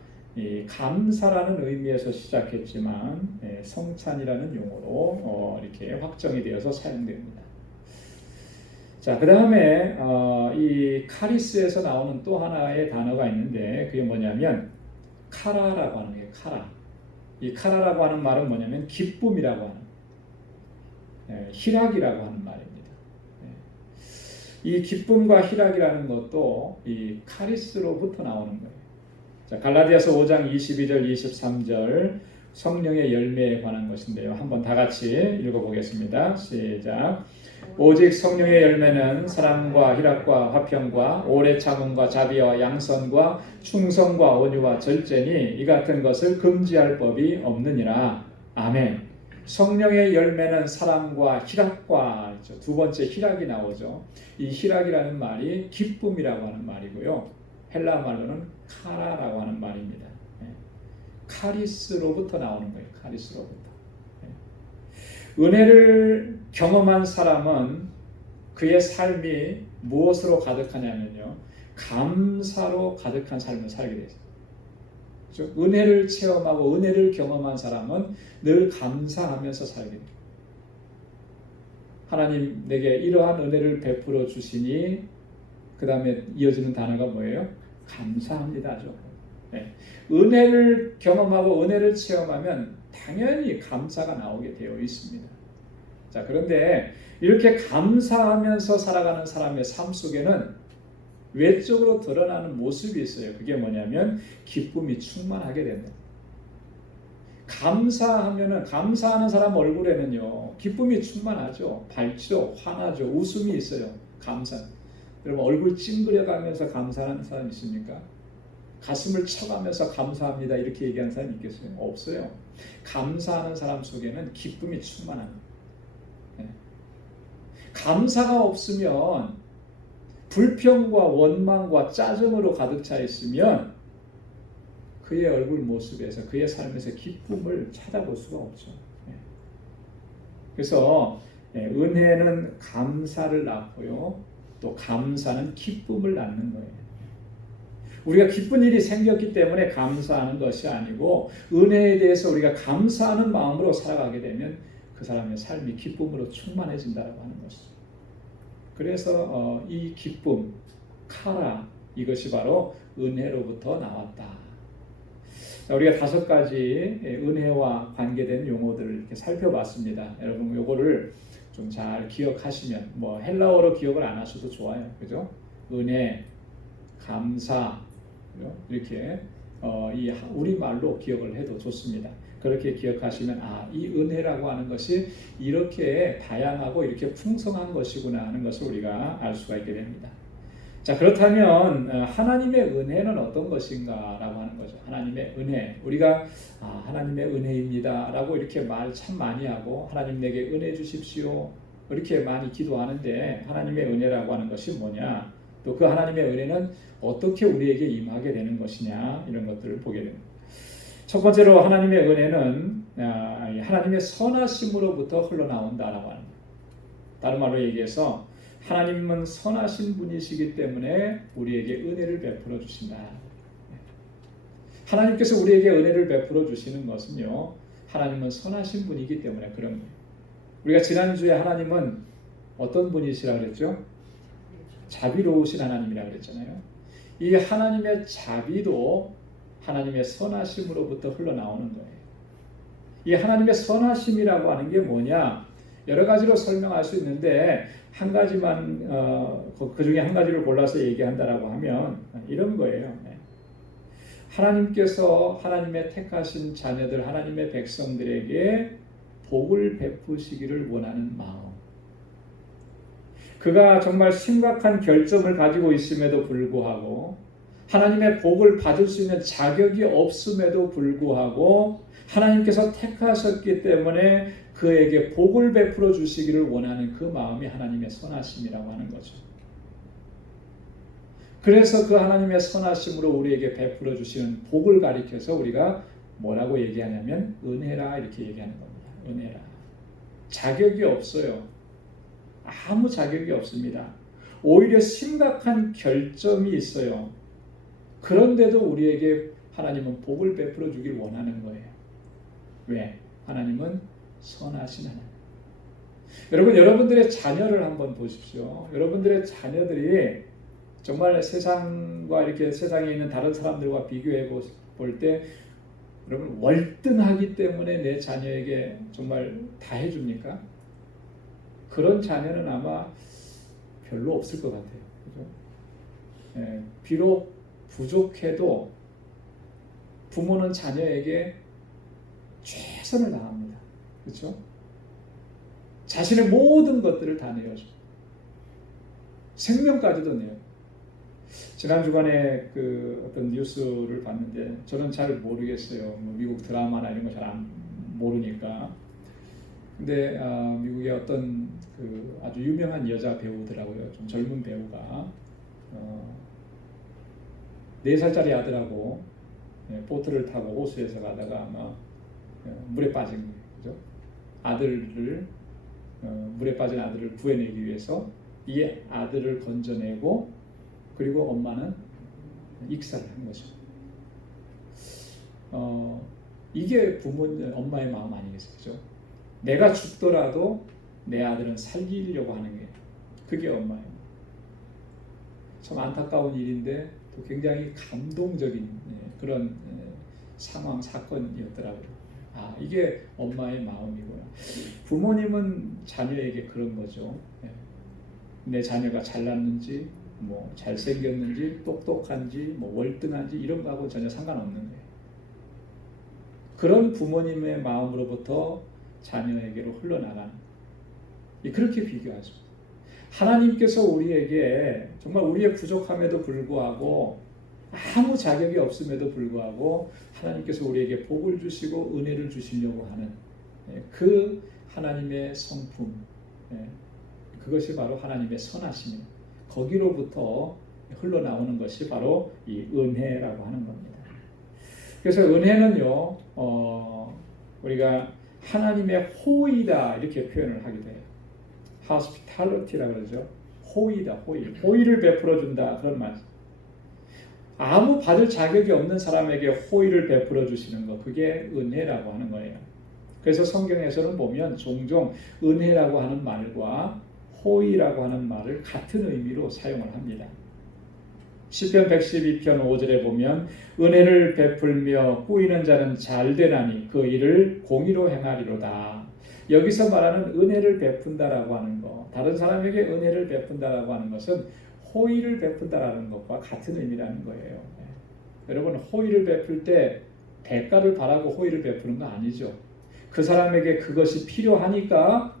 감사라는 의미에서 시작했지만 성찬이라는 용어로 이렇게 확정이 되어서 사용됩니다. 자, 그 다음에 이 카리스에서 나오는 또 하나의 단어가 있는데 그게 뭐냐면 카라라고 하는 게 카라. 이 카라라고 하는 말은 뭐냐면 기쁨이라고 하는 희락이라고 하는 말입니다. 이 기쁨과 희락이라는 것도 이 카리스로부터 나오는 거예요. 자, 갈라디아서 5장 22절 23절 성령의 열매에 관한 것인데요. 한번 다 같이 읽어보겠습니다. 시작. 오직 성령의 열매는 사랑과 희락과 화평과 오래 참음과 자비와 양선과 충성과 온유와 절제니 이 같은 것을 금지할 법이 없느니라. 아멘. 성령의 열매는 사랑과 희락과 두 번째 희락이 나오죠. 이 희락이라는 말이 기쁨이라고 하는 말이고요. 헬라 말로는 카라라고 하는 말입니다. 카리스로부터 나오는 거예요. 카리스로부터. 은혜를 경험한 사람은 그의 삶이 무엇으로 가득하냐면요. 감사로 가득한 삶을 살게 되죠. 그렇죠? 은혜를 체험하고 은혜를 경험한 사람은 늘 감사하면서 살게 돼요. 하나님 내게 이러한 은혜를 베풀어 주시니 그 다음에 이어지는 단어가 뭐예요? 감사합니다죠. 네. 은혜를 경험하고 은혜를 체험하면 당연히 감사가 나오게 되어 있습니다. 자, 그런데 이렇게 감사하면서 살아가는 사람의 삶 속에는 외적으로 드러나는 모습이 있어요. 그게 뭐냐면 기쁨이 충만하게 됩니다. 감사하는 사람 얼굴에는요 기쁨이 충만하죠. 밝죠, 환하죠, 웃음이 있어요. 감사. 여러분 얼굴 찡그려가면서 감사하는 사람 있습니까? 가슴을 쳐가면서 감사합니다 이렇게 얘기하는 사람 있겠어요? 없어요. 감사하는 사람 속에는 기쁨이 충만합니다. 감사가 없으면 불평과 원망과 짜증으로 가득 차 있으면 그의 얼굴 모습에서 그의 삶에서 기쁨을 찾아볼 수가 없죠. 그래서 은혜는 감사를 낳고요. 또 감사는 기쁨을 낳는 거예요. 우리가 기쁜 일이 생겼기 때문에 감사하는 것이 아니고 은혜에 대해서 우리가 감사하는 마음으로 살아가게 되면 그 사람의 삶이 기쁨으로 충만해진다고 하는 것이죠. 그래서 이 기쁨, 카라 이것이 바로 은혜로부터 나왔다. 자, 우리가 5가지 은혜와 관계된 용어들을 이렇게 살펴봤습니다. 여러분 요거를 좀 잘 기억하시면 뭐 헬라어로 기억을 안 하셔도 좋아요. 그죠? 은혜, 감사 이렇게 이 우리말로 기억을 해도 좋습니다. 그렇게 기억하시면 이 은혜라고 하는 것이 이렇게 다양하고 이렇게 풍성한 것이구나 하는 것을 우리가 알 수가 있게 됩니다. 자, 그렇다면 하나님의 은혜는 어떤 것인가 라고 하는 거죠. 하나님의 은혜. 우리가 하나님의 은혜입니다 라고 이렇게 말 참 많이 하고 하나님 내게 은혜 주십시오 이렇게 많이 기도하는데 하나님의 은혜라고 하는 것이 뭐냐, 또 그 하나님의 은혜는 어떻게 우리에게 임하게 되는 것이냐 이런 것들을 보게 됩니다. 첫 번째로 하나님의 은혜는 하나님의 선하심으로부터 흘러나온다라고 합니다. 다른 말로 얘기해서 하나님은 선하신 분이시기 때문에 우리에게 은혜를 베풀어 주신다. 하나님께서 우리에게 은혜를 베풀어 주시는 것은요, 하나님은 선하신 분이기 때문에 그런 거예요. 우리가 지난주에 하나님은 어떤 분이시라 그랬죠? 자비로우신 하나님이라 그랬잖아요. 이 하나님의 자비도 하나님의 선하심으로부터 흘러나오는 거예요. 이 하나님의 선하심이라고 하는 게 뭐냐? 여러 가지로 설명할 수 있는데 한 가지만 그 중에 한 가지를 골라서 얘기한다라고 하면 이런 거예요. 하나님께서 하나님의 택하신 자녀들, 하나님의 백성들에게 복을 베푸시기를 원하는 마음. 그가 정말 심각한 결점을 가지고 있음에도 불구하고 하나님의 복을 받을 수 있는 자격이 없음에도 불구하고 하나님께서 택하셨기 때문에 그에게 복을 베풀어 주시기를 원하는 그 마음이 하나님의 선하심이라고 하는 거죠. 그래서 그 하나님의 선하심으로 우리에게 베풀어 주시는 복을 가리켜서 우리가 뭐라고 얘기하냐면 은혜라 이렇게 얘기하는 겁니다. 은혜라. 자격이 없어요. 아무 자격이 없습니다. 오히려 심각한 결점이 있어요. 그런데도 우리에게 하나님은 복을 베풀어 주길 원하는 거예요. 왜? 하나님은 선하신 하나님. 여러분, 여러분들의 자녀를 한번 보십시오. 여러분들의 자녀들이 정말 세상과 이렇게 세상에 있는 다른 사람들과 비교해 볼 때 여러분 월등하기 때문에 내 자녀에게 정말 다 해줍니까? 그런 자녀는 아마 별로 없을 것 같아요. 그죠? 예, 비록 부족해도 부모는 자녀에게 최선을 다합니다. 그렇죠? 자신의 모든 것들을 다 내어줘. 생명까지도 내요. 지난 주간에 그 어떤 뉴스를 봤는데 저는 잘 모르겠어요. 뭐 미국 드라마나 이런 거 잘 안 모르니까. 근데 미국의 어떤 그 아주 유명한 여자 배우더라고요. 좀 젊은 배우가 4살짜리 아들하고 보트를 타고 호수에서 가다가 아마 물에 빠진 거예요. 그죠? 아들을 물에 빠진 아들을 구해내기 위해서 이 아들을 건져내고 그리고 엄마는 익사를 한 거죠. 이게 엄마의 마음 아니겠어요? 그죠? 내가 죽더라도 내 아들은 살리려고 하는 게 그게 엄마예요. 참 안타까운 일인데 또 굉장히 감동적인 그런 상황, 사건이었더라고요. 이게 엄마의 마음이구나. 부모님은 자녀에게 그런 거죠. 내 자녀가 잘났는지 뭐 잘생겼는지 똑똑한지 뭐 월등한지 이런 거하고 전혀 상관없는 거예요. 그런 부모님의 마음으로부터 자녀에게로 흘러나가는 그렇게 비교하죠. 하나님께서 우리에게 정말 우리의 부족함에도 불구하고 아무 자격이 없음에도 불구하고 하나님께서 우리에게 복을 주시고 은혜를 주시려고 하는 그 하나님의 성품, 그것이 바로 하나님의 선하심입니다. 거기로부터 흘러나오는 것이 바로 이 은혜라고 하는 겁니다. 그래서 은혜는요, 우리가 하나님의 호의다 이렇게 표현을 하기도 해요. hospitality라고 그러죠. 호의다, 호의를 베풀어 준다 그런 말. 아무 받을 자격이 없는 사람에게 호의를 베풀어 주시는 것, 그게 은혜라고 하는 거예요. 그래서 성경에서는 보면 종종 은혜라고 하는 말과 호의라고 하는 말을 같은 의미로 사용을 합니다. 시편 112편 5절에 보면 은혜를 베풀며 꾸이는 자는 잘되나니 그 일을 공의로 행하리로다. 여기서 말하는 은혜를 베푼다라고 하는 것, 다른 사람에게 은혜를 베푼다라고 하는 것은 호의를 베푼다라는 것과 같은 의미라는 거예요. 여러분, 호의를 베풀 때 대가를 바라고 호의를 베푸는 거 아니죠. 그 사람에게 그것이 필요하니까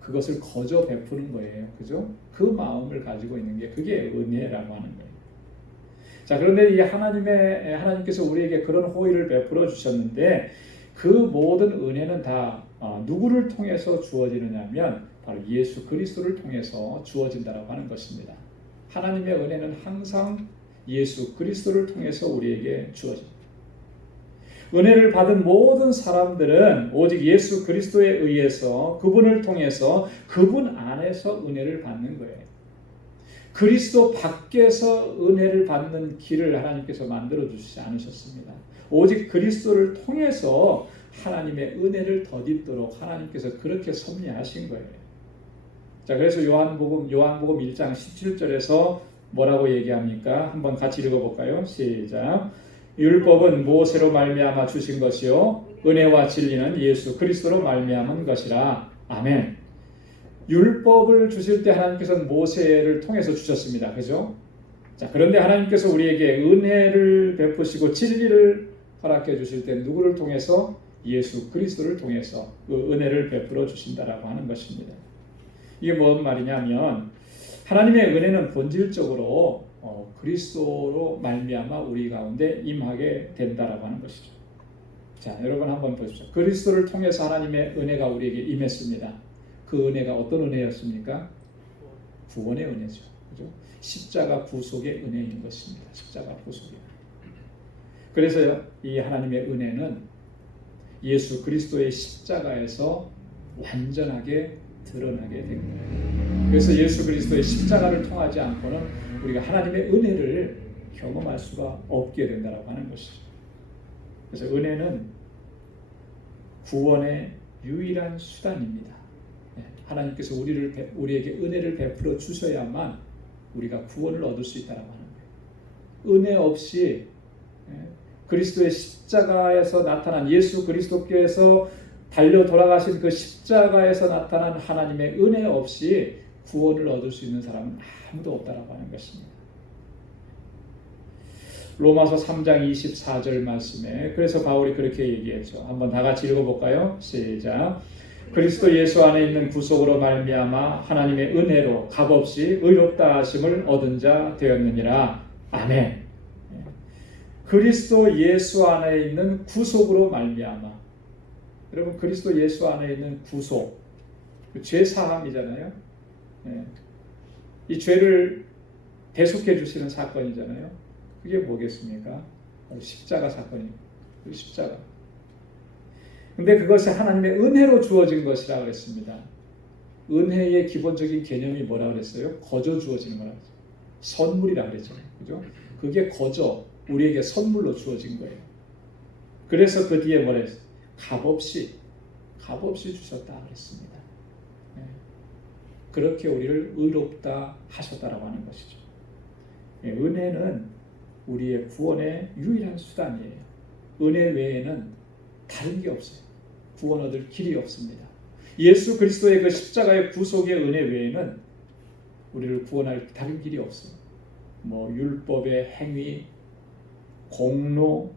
그것을 거저 베푸는 거예요. 그죠? 그 마음을 가지고 있는 게 그게 은혜라고 하는 거예요. 자, 그런데 이 하나님께서 우리에게 그런 호의를 베풀어 주셨는데 그 모든 은혜는 다 누구를 통해서 주어지느냐면 바로 예수 그리스도를 통해서 주어진다라고 하는 것입니다. 하나님의 은혜는 항상 예수 그리스도를 통해서 우리에게 주어집니다. 은혜를 받은 모든 사람들은 오직 예수 그리스도에 의해서 그분을 통해서 그분 안에서 은혜를 받는 거예요. 그리스도 밖에서 은혜를 받는 길을 하나님께서 만들어 주시지 않으셨습니다. 오직 그리스도를 통해서 하나님의 은혜를 덧입도록 하나님께서 그렇게 섭리하신 거예요. 자, 그래서 요한복음 1장 17절에서 뭐라고 얘기합니까? 한번 같이 읽어볼까요? 시작. 율법은 모세로 말미암아 주신 것이요 은혜와 진리는 예수 그리스도로 말미암은 것이라. 아멘. 율법을 주실 때 하나님께서는 모세를 통해서 주셨습니다. 그죠? 자, 그런데 하나님께서 우리에게 은혜를 베푸시고 진리를 허락해 주실 때 누구를 통해서? 예수 그리스도를 통해서 그 은혜를 베풀어 주신다라고 하는 것입니다. 이게 뭔 말이냐면 하나님의 은혜는 본질적으로 그리스도로 말미암아 우리 가운데 임하게 된다라고 하는 것이죠. 자, 여러분 한번 보십시오. 그리스도를 통해서 하나님의 은혜가 우리에게 임했습니다. 그 은혜가 어떤 은혜였습니까? 구원의 은혜죠. 그죠? 십자가 구속의 은혜인 것입니다. 십자가 구속의 은혜. 그래서 이 하나님의 은혜는 예수 그리스도의 십자가에서 완전하게 드러나게 된 거예요. 그래서 예수 그리스도의 십자가를 통하지 않고는 우리가 하나님의 은혜를 경험할 수가 없게 된다고 하는 것이죠. 그래서 은혜는 구원의 유일한 수단입니다. 하나님께서 우리에게 은혜를 베풀어 주셔야만 우리가 구원을 얻을 수 있다고 하는 거예요. 은혜 없이 그리스도의 십자가에서 나타난 예수 그리스도께서 달려 돌아가신 그 십자가에서 나타난 하나님의 은혜 없이 구원을 얻을 수 있는 사람은 아무도 없다라고 하는 것입니다. 로마서 3장 24절 말씀에 그래서 바울이 그렇게 얘기했죠. 한번 다 같이 읽어볼까요? 시작. 그리스도 예수 안에 있는 구속으로 말미암아 하나님의 은혜로 값없이 의롭다 하심을 얻은 자 되었느니라. 아멘. 그리스도 예수 안에 있는 구속으로 말미암아. 여러분 그리스도 예수 안에 있는 구속, 죄 사함이잖아요. 이 죄를 대속해 주시는 사건이잖아요. 그게 뭐겠습니까? 십자가 사건입니다. 십자가. 근데 그것이 하나님의 은혜로 주어진 것이라고 했습니다. 은혜의 기본적인 개념이 뭐라고 그랬어요? 거저 주어지는 거라고 했어요. 선물이라고 그랬잖아요. 그죠? 그게 거저 우리에게 선물로 주어진 거예요. 그래서 그 뒤에 뭐라 했어요? 값없이 주셨다 그랬습니다. 그렇게 우리를 의롭다 하셨다라고 하는 것이죠. 은혜는 우리의 구원의 유일한 수단이에요. 은혜 외에는 다른 게 없어요. 구원 얻을 길이 없습니다. 예수 그리스도의 그 십자가의 구속의 은혜 외에는 우리를 구원할 다른 길이 없어요. 뭐 율법의 행위, 공로,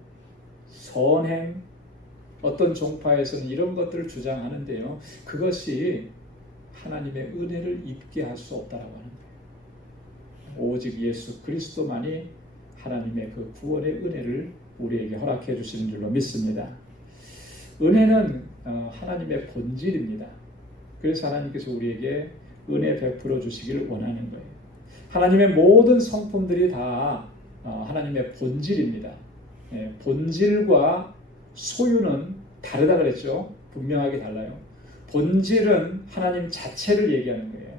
선행, 어떤 종파에서는 이런 것들을 주장하는데요. 그것이 하나님의 은혜를 입게 할 수 없다라고 하는 거예요. 오직 예수 그리스도만이 하나님의 그 구원의 은혜를 우리에게 허락해 주시는 줄로 믿습니다. 은혜는 하나님의 본질입니다. 그래서 하나님께서 우리에게 은혜 베풀어 주시기를 원하는 거예요. 하나님의 모든 성품들이 다 하나님의 본질입니다. 본질과 소유는 다르다 그랬죠. 분명하게 달라요. 본질은 하나님 자체를 얘기하는 거예요.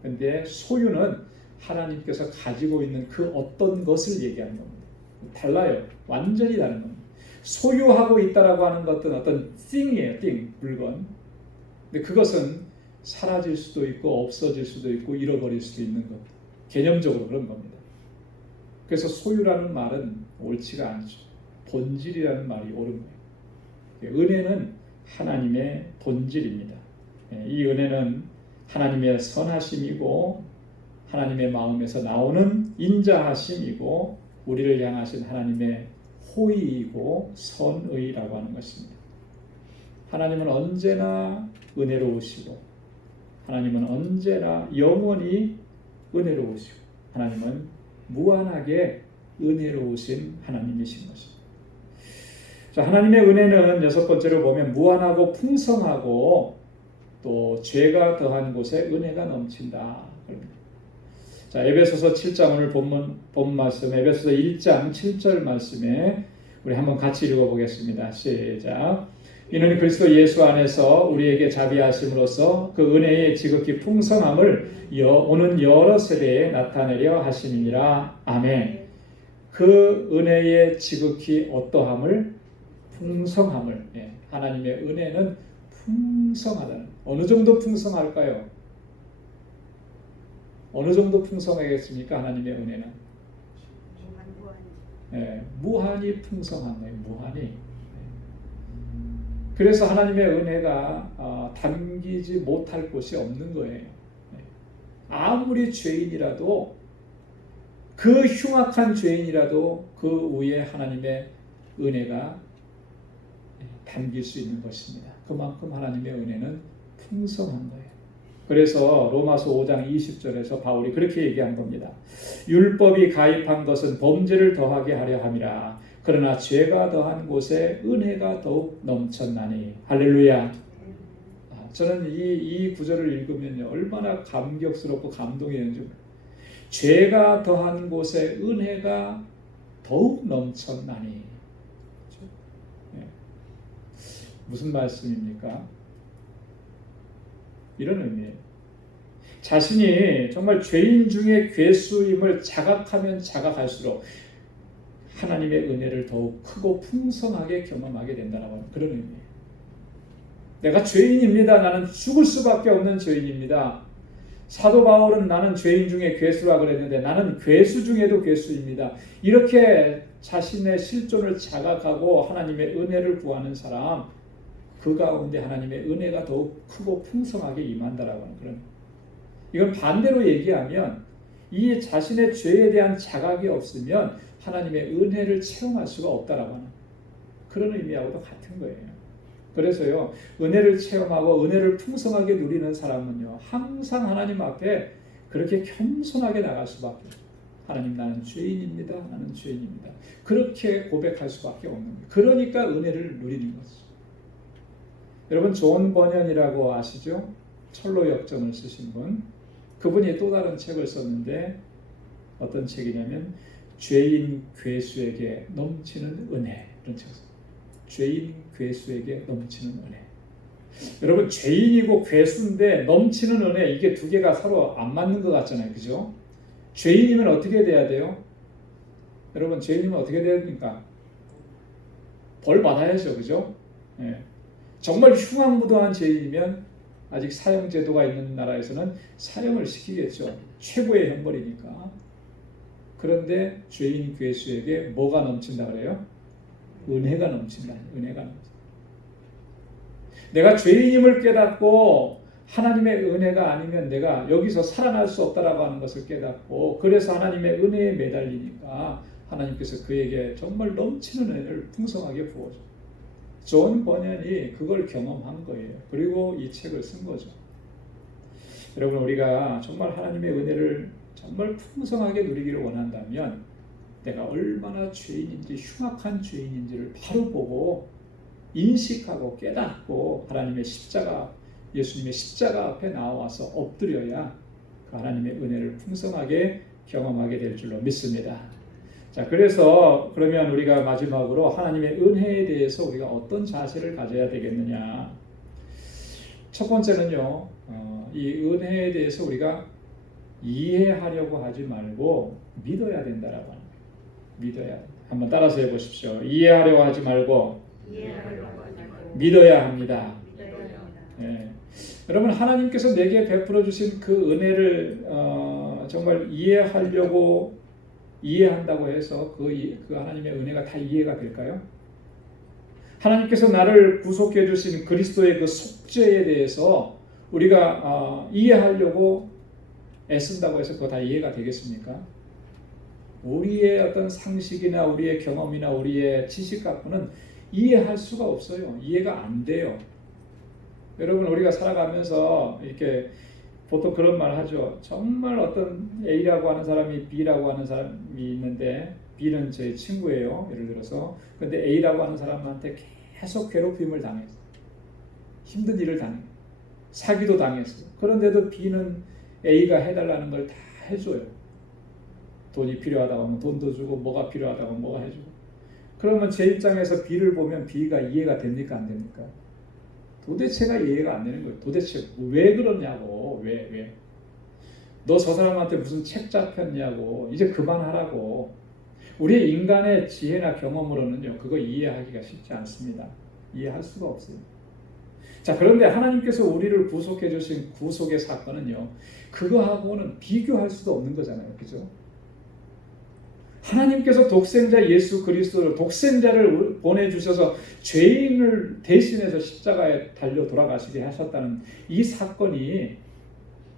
그런데 소유는 하나님께서 가지고 있는 그 어떤 것을 얘기하는 겁니다. 달라요. 완전히 다른 겁니다. 소유하고 있다라고 하는 것은 어떤 thing이에요. thing, 물건. 근데 그것은 사라질 수도 있고 없어질 수도 있고 잃어버릴 수도 있는 것. 개념적으로 그런 겁니다. 그래서 소유라는 말은 옳지가 않죠. 본질이라는 말이 옳은 거예요. 은혜는 하나님의 본질입니다. 이 은혜는 하나님의 선하심이고 하나님의 마음에서 나오는 인자하심이고 우리를 향하신 하나님의 호의이고 선의라고 하는 것입니다. 하나님은 언제나 은혜로우시고 하나님은 언제나 영원히 은혜로우시고 하나님은 무한하게 은혜로우신 하나님이신 것입니다. 자, 하나님의 은혜는 여섯 번째로 보면 무한하고 풍성하고 또 죄가 더한 곳에 은혜가 넘친다. 자, 에베소서 7장 오늘 본 말씀 에베소서 1장 7절 말씀에 우리 한번 같이 읽어보겠습니다. 시작. 이는 그리스도 예수 안에서 우리에게 자비하심으로써 그 은혜의 지극히 풍성함을 오는 여러 세대에 나타내려 하심이니라. 아멘. 그 은혜의 지극히 어떠함을? 풍성함을. 하나님의 은혜는 풍성하다는. 어느 정도 풍성할까요? 어느 정도 풍성하겠습니까? 하나님의 은혜는 무한히 풍성한 거예요. 무한히. 그래서 하나님의 은혜가 담기지 못할 곳이 없는 거예요. 아무리 죄인이라도 그 흉악한 죄인이라도 그 위에 하나님의 은혜가 담길 수 있는 것입니다. 그만큼 하나님의 은혜는 풍성한 거예요. 그래서 로마서 5장 20절에서 바울이 그렇게 얘기한 겁니다. 율법이 가입한 것은 범죄를 더하게 하려 함이라. 그러나 죄가 더한 곳에 은혜가 더욱 넘쳤나니. 할렐루야. 저는 이 구절을 읽으면요, 얼마나 감격스럽고 감동이 되는지. 죄가 더한 곳에 은혜가 더욱 넘쳤나니. 무슨 말씀입니까? 이런 의미예요. 자신이 정말 죄인 중에 괴수임을 자각하면 자각할수록 하나님의 은혜를 더욱 크고 풍성하게 경험하게 된다는 그런 의미예요. 내가 죄인입니다. 나는 죽을 수밖에 없는 죄인입니다. 사도 바울은 나는 죄인 중에 괴수라 그랬는데 나는 괴수 중에도 괴수입니다. 이렇게 자신의 실존을 자각하고 하나님의 은혜를 구하는 사람, 그 가운데 하나님의 은혜가 더욱 크고 풍성하게 임한다라고 하는 그런. 이건 반대로 얘기하면 이 자신의 죄에 대한 자각이 없으면 하나님의 은혜를 체험할 수가 없다라고 하는 그런 의미하고도 같은 거예요. 그래서요, 은혜를 체험하고 은혜를 풍성하게 누리는 사람은요, 항상 하나님 앞에 그렇게 겸손하게 나갈 수밖에 없어요. 하나님, 나는 죄인입니다. 나는 죄인입니다. 그렇게 고백할 수밖에 없는 거예요. 그러니까 은혜를 누리는 거죠. 여러분, 존 버년이라고 아시죠? 철로 역정을 쓰신 분. 그분이 또 다른 책을 썼는데 어떤 책이냐면 죄인 괴수에게 넘치는 은혜, 이런 책을 썼어요. 죄인 괴수에게 넘치는 은혜. 여러분, 죄인이고 괴수인데 넘치는 은혜, 이게 두 개가 서로 안 맞는 것 같잖아요. 그죠? 죄인이면 어떻게 돼야 돼요? 여러분, 죄인이면 어떻게 돼야 됩니까? 벌 받아야죠. 그죠? 예. 정말 흉악무도한 죄인이면 아직 사형제도가 있는 나라에서는 사형을 시키겠죠. 최고의 형벌이니까. 그런데 죄인 괴수에게 뭐가 넘친다 그래요? 은혜가 넘친다. 은혜가 넘친다. 내가 죄인임을 깨닫고 하나님의 은혜가 아니면 내가 여기서 살아날 수 없다라고 하는 것을 깨닫고, 그래서 하나님의 은혜에 매달리니까 하나님께서 그에게 정말 넘치는 은혜를 풍성하게 부어줘요. 존 버년이 그걸 경험한 거예요. 그리고 이 책을 쓴 거죠. 여러분, 우리가 정말 하나님의 은혜를 정말 풍성하게 누리기를 원한다면 내가 얼마나 죄인인지, 흉악한 죄인인지를 바로 보고 인식하고 깨닫고 하나님의 십자가, 예수님의 십자가 앞에 나와서 엎드려야 그 하나님의 은혜를 풍성하게 경험하게 될 줄로 믿습니다. 자, 그래서 그러면 우리가 마지막으로 하나님의 은혜에 대해서 우리가 어떤 자세를 가져야 되겠느냐. 첫 번째는요, 이 은혜에 대해서 우리가 이해하려고 하지 말고 믿어야 된다라고 합니다. 믿어야. 한번 따라서 해보십시오. 이해하려고 하지 말고 믿어야 합니다. 네. 여러분, 하나님께서 내게 베풀어 주신 그 은혜를 정말 이해한다고 해서 그 하나님의 은혜가 다 이해가 될까요? 하나님께서 나를 구속해 주신 그리스도의 그 속죄에 대해서 우리가 이해하려고 애쓴다고 해서 그거 다 이해가 되겠습니까? 우리의 어떤 상식이나 우리의 경험이나 우리의 지식 갖고는 이해할 수가 없어요. 이해가 안 돼요. 여러분, 우리가 살아가면서 이렇게 보통 그런 말 하죠. 정말 어떤 A라고 하는 사람이 B라고 하는 사람이 있는데, B는 제 친구예요. 예를 들어서. 근데 A라고 하는 사람한테 계속 괴롭힘을 당했어요. 힘든 일을 당했어요. 사기도 당했어요. 그런데도 B는 A가 해달라는 걸 다 해줘요. 돈이 필요하다고 하면 돈도 주고, 뭐가 필요하다고 하면 뭐가 해주고. 그러면 제 입장에서 B를 보면 B가 이해가 됩니까? 안 됩니까? 도대체가 이해가 안 되는 거예요. 도대체 왜 그러냐고. 왜? 너 저 사람한테 무슨 책 잡혔냐고. 이제 그만하라고. 우리의 인간의 지혜나 경험으로는요, 그거 이해하기가 쉽지 않습니다. 이해할 수가 없어요. 자, 그런데 하나님께서 우리를 구속해 주신 구속의 사건은요, 그거하고는 비교할 수도 없는 거잖아요. 그죠? 하나님께서 독생자 예수 그리스도를, 독생자를 보내주셔서 죄인을 대신해서 십자가에 달려 돌아가시게 하셨다는 이 사건이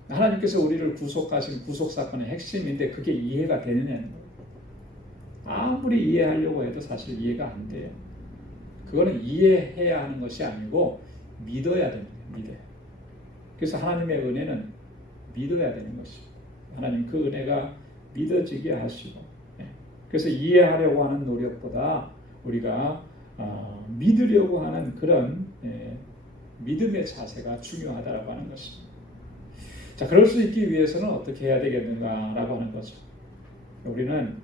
하나님께서 우리를 구속하신 구속사건의 핵심인데, 그게 이해가 되느냐는 거예요. 아무리 이해하려고 해도 사실 이해가 안 돼요. 그거는 이해해야 하는 것이 아니고 믿어야 됩니다. 믿어요. 그래서 하나님의 은혜는 믿어야 되는 것이죠. 하나님 그 은혜가 믿어지게 하시고, 그래서 이해하려고 하는 노력보다 우리가 믿으려고 하는 그런 믿음의 자세가 중요하다라고 하는 것입니다. 자, 그럴 수 있기 위해서는 어떻게 해야 되겠는가라고 하는 거죠. 우리는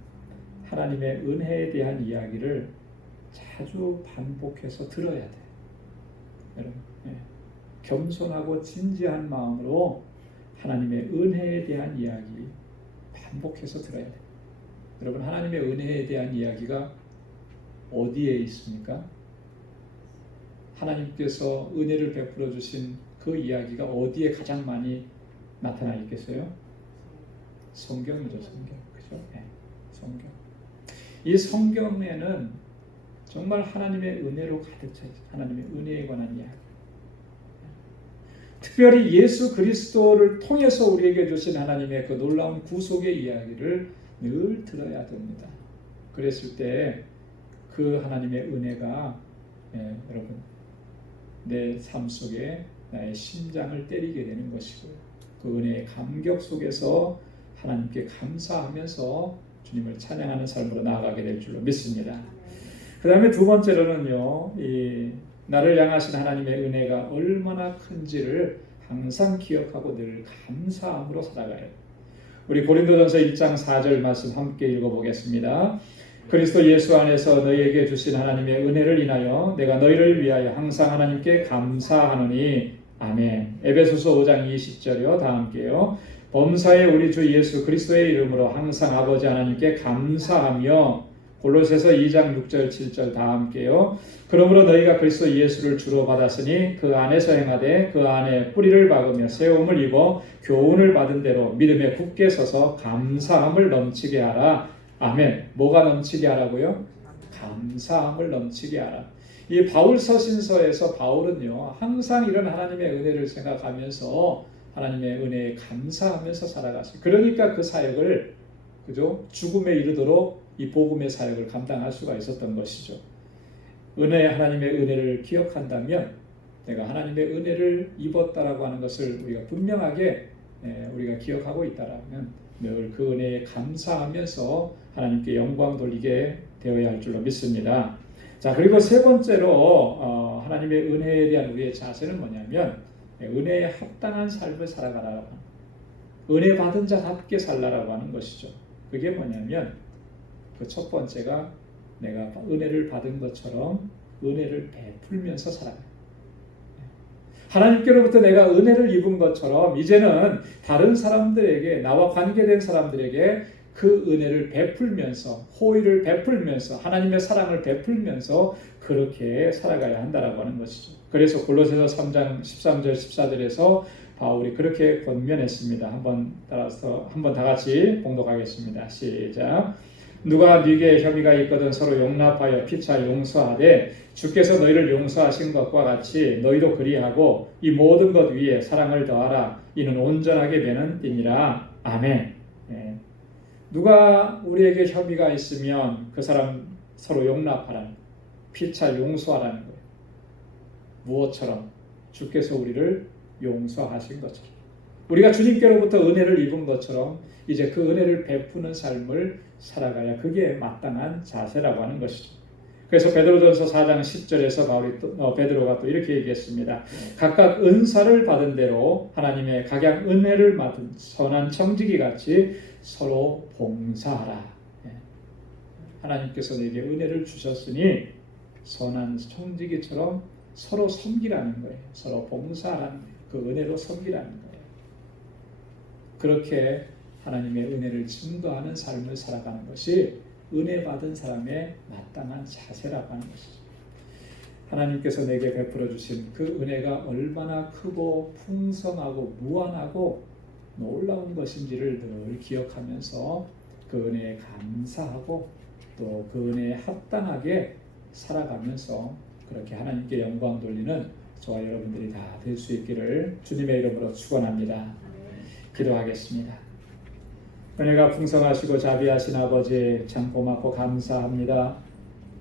하나님의 은혜에 대한 이야기를 자주 반복해서 들어야 돼요. 여러분, 겸손하고 진지한 마음으로 하나님의 은혜에 대한 이야기 반복해서 들어야 돼요. 여러분, 하나님의 은혜에 대한 이야기가 어디에 있습니까? 하나님께서 은혜를 베풀어 주신 그 이야기가 어디에 가장 많이 나타나 있겠어요? 성경이죠, 성경. 그죠? 네, 성경. 이 성경에는 정말 하나님의 은혜로 가득 차 있어요. 하나님의 은혜에 관한 이야기. 특별히 예수 그리스도를 통해서 우리에게 주신 하나님의 그 놀라운 구속의 이야기를 늘 들어야 됩니다. 그랬을 때 그 하나님의 은혜가 여러분 내 삶 속에 나의 심장을 때리게 되는 것이고요. 그 은혜의 감격 속에서 하나님께 감사하면서 주님을 찬양하는 삶으로 나아가게 될 줄로 믿습니다. 그 다음에 두 번째로는요, 이 나를 향하신 하나님의 은혜가 얼마나 큰지를 항상 기억하고 늘 감사함으로 살아가요. 우리 고린도전서 1장 4절 말씀 함께 읽어보겠습니다. 그리스도 예수 안에서 너희에게 주신 하나님의 은혜를 인하여 내가 너희를 위하여 항상 하나님께 감사하노니 아멘. 에베소서 5장 20절이요. 다 함께요. 범사에 우리 주 예수 그리스도의 이름으로 항상 아버지 하나님께 감사하며 골로새서 2장 6절 7절 다 함께요. 그러므로 너희가 그리스도 예수를 주로 받았으니 그 안에서 행하되 그 안에 뿌리를 박으며 세움을 입어 교훈을 받은 대로 믿음에 굳게 서서 감사함을 넘치게 하라. 아멘. 뭐가 넘치게 하라고요? 감사함을 넘치게 하라. 이 바울 서신서에서 바울은요, 항상 이런 하나님의 은혜를 생각하면서 하나님의 은혜에 감사하면서 살아갔어요. 그러니까 그 사역을, 그죠? 죽음에 이르도록 이 복음의 사역을 감당할 수가 있었던 것이죠. 하나님의 은혜를 기억한다면 내가 하나님의 은혜를 입었다라고 하는 것을 우리가 분명하게 우리가 기억하고 있다라면 늘 그 은혜에 감사하면서 하나님께 영광 돌리게 되어야 할 줄로 믿습니다. 자, 그리고 세 번째로 하나님의 은혜에 대한 우리의 자세는 뭐냐면 은혜에 합당한 삶을 살아가라고 하는, 은혜 받은 자답게 살라라고 하는 것이죠. 그게 뭐냐면 그 첫 번째가 내가 은혜를 받은 것처럼 은혜를 베풀면서 살아가요. 하나님께로부터 내가 은혜를 입은 것처럼 이제는 다른 사람들에게, 나와 관계된 사람들에게 그 은혜를 베풀면서, 호의를 베풀면서, 하나님의 사랑을 베풀면서 그렇게 살아가야 한다라고 하는 것이죠. 그래서 골로새서 3장 13절 14절에서 바울이 그렇게 권면했습니다. 한번 다 같이 봉독하겠습니다. 시작. 누가 네게 혐의가 있거든 서로 용납하여 피차 용서하되 주께서 너희를 용서하신 것과 같이 너희도 그리하고 이 모든 것 위에 사랑을 더하라. 이는 온전하게 매는 띠니라. 아멘. 누가 우리에게 혐의가 있으면 그 사람 서로 용납하라는, 피차 용서하라는 거예요. 무엇처럼? 주께서 우리를 용서하신 것처럼, 우리가 주님께로부터 은혜를 입은 것처럼 이제 그 은혜를 베푸는 삶을 살아가야 그게 마땅한 자세라고 하는 것이죠. 그래서 베드로전서 4장 10절에서 베드로가 또 이렇게 얘기했습니다. 각각 은사를 받은 대로 하나님의 각양 은혜를 맡은 선한 청지기 같이 서로 봉사하라. 하나님께서 내게 은혜를 주셨으니 선한 청지기처럼 서로 섬기라는 거예요. 서로 봉사하라는 거예요. 그 은혜로 섬기라는 거예요. 그렇게 하나님의 은혜를 증거하는 삶을 살아가는 것이 은혜 받은 사람의 마땅한 자세라고 하는 것이죠. 하나님께서 내게 베풀어 주신 그 은혜가 얼마나 크고 풍성하고 무한하고 놀라운 것인지를 늘 기억하면서 그 은혜에 감사하고 또 그 은혜에 합당하게 살아가면서 그렇게 하나님께 영광 돌리는 저와 여러분들이 다 될 수 있기를 주님의 이름으로 축원합니다. 기도하겠습니다. 은혜가 풍성하시고 자비하신 아버지, 참 고맙고 감사합니다.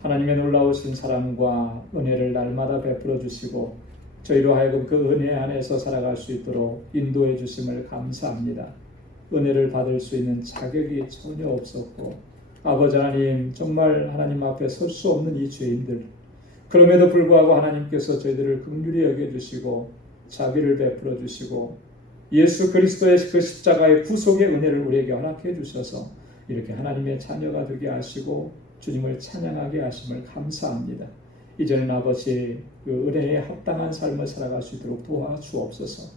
하나님의 놀라우신 사랑과 은혜를 날마다 베풀어 주시고 저희로 하여금 그 은혜 안에서 살아갈 수 있도록 인도해 주심을 감사합니다. 은혜를 받을 수 있는 자격이 전혀 없었고, 아버지 하나님, 정말 하나님 앞에 설 수 없는 이 죄인들, 그럼에도 불구하고 하나님께서 저희들을 긍휼히 여겨주시고 자비를 베풀어 주시고 예수 그리스도의 그 십자가의 구속의 은혜를 우리에게 허락해 주셔서 이렇게 하나님의 자녀가 되게 하시고 주님을 찬양하게 하심을 감사합니다. 이제는 아버지 그 은혜에 합당한 삶을 살아갈 수 있도록 도와주옵소서.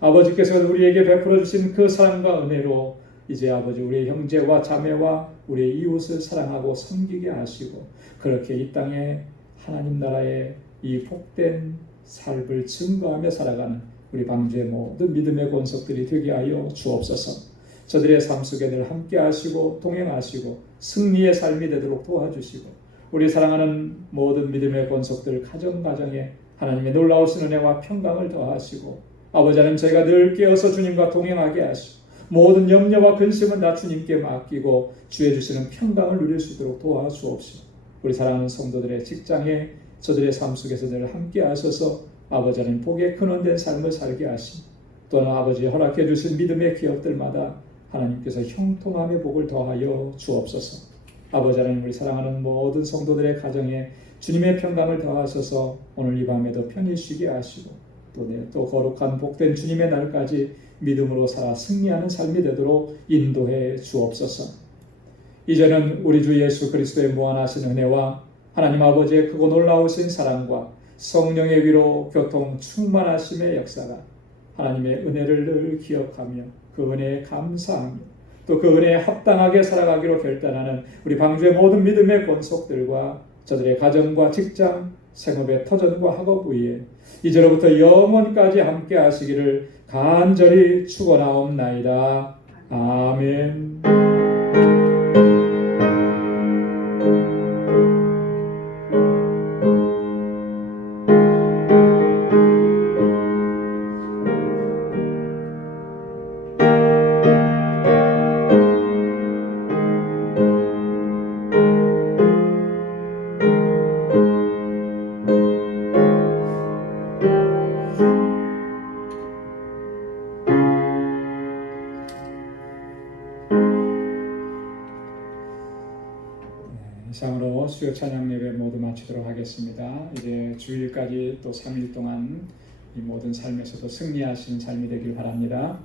아버지께서 우리에게 베풀어 주신 그 사랑과 은혜로 이제 아버지 우리의 형제와 자매와 우리의 이웃을 사랑하고 섬기게 하시고 그렇게 이 땅에 하나님 나라의 이 복된 삶을 증거하며 살아가는 우리 방주의 모든 믿음의 권속들이 되게 하여 주옵소서. 저들의 삶 속에 늘 함께 하시고 동행하시고 승리의 삶이 되도록 도와주시고 우리 사랑하는 모든 믿음의 권속들 가정가정에 하나님의 놀라우신 은혜와 평강을 더하시고 아버지 하나님 저희가 늘 깨어서 주님과 동행하게 하시고 모든 염려와 근심은 다 주님께 맡기고 주의 주시는 평강을 누릴 수 있도록 도와주옵시고 우리 사랑하는 성도들의 직장에 저들의 삶 속에서 늘 함께 하셔서 아버지 하나님 복의 근원된 삶을 살게 하시고 또는 아버지 허락해 주신 믿음의 기업들마다 하나님께서 형통함의 복을 더하여 주옵소서. 아버지 하나님 우리 사랑하는 모든 성도들의 가정에 주님의 평강을 더하셔서 오늘 이 밤에도 편히 쉬게 하시고 또 거룩한 복된 주님의 날까지 믿음으로 살아 승리하는 삶이 되도록 인도해 주옵소서. 이제는 우리 주 예수 그리스도의 무한하신 은혜와 하나님 아버지의 크고 놀라우신 사랑과 성령의 위로 교통 충만하심의 역사가 하나님의 은혜를 늘 기억하며 그 은혜에 감사하며 또 그 은혜에 합당하게 살아가기로 결단하는 우리 방주의 모든 믿음의 권속들과 저들의 가정과 직장, 생업의 터전과 학업 위에 이제로부터 영원까지 함께 하시기를 간절히 축원하옵나이다. 아멘. 이상으로 수요 찬양 예배 모두 마치도록 하겠습니다. 이제 주일까지 또 3일 동안 이 모든 삶에서도 승리하신 삶이 되길 바랍니다.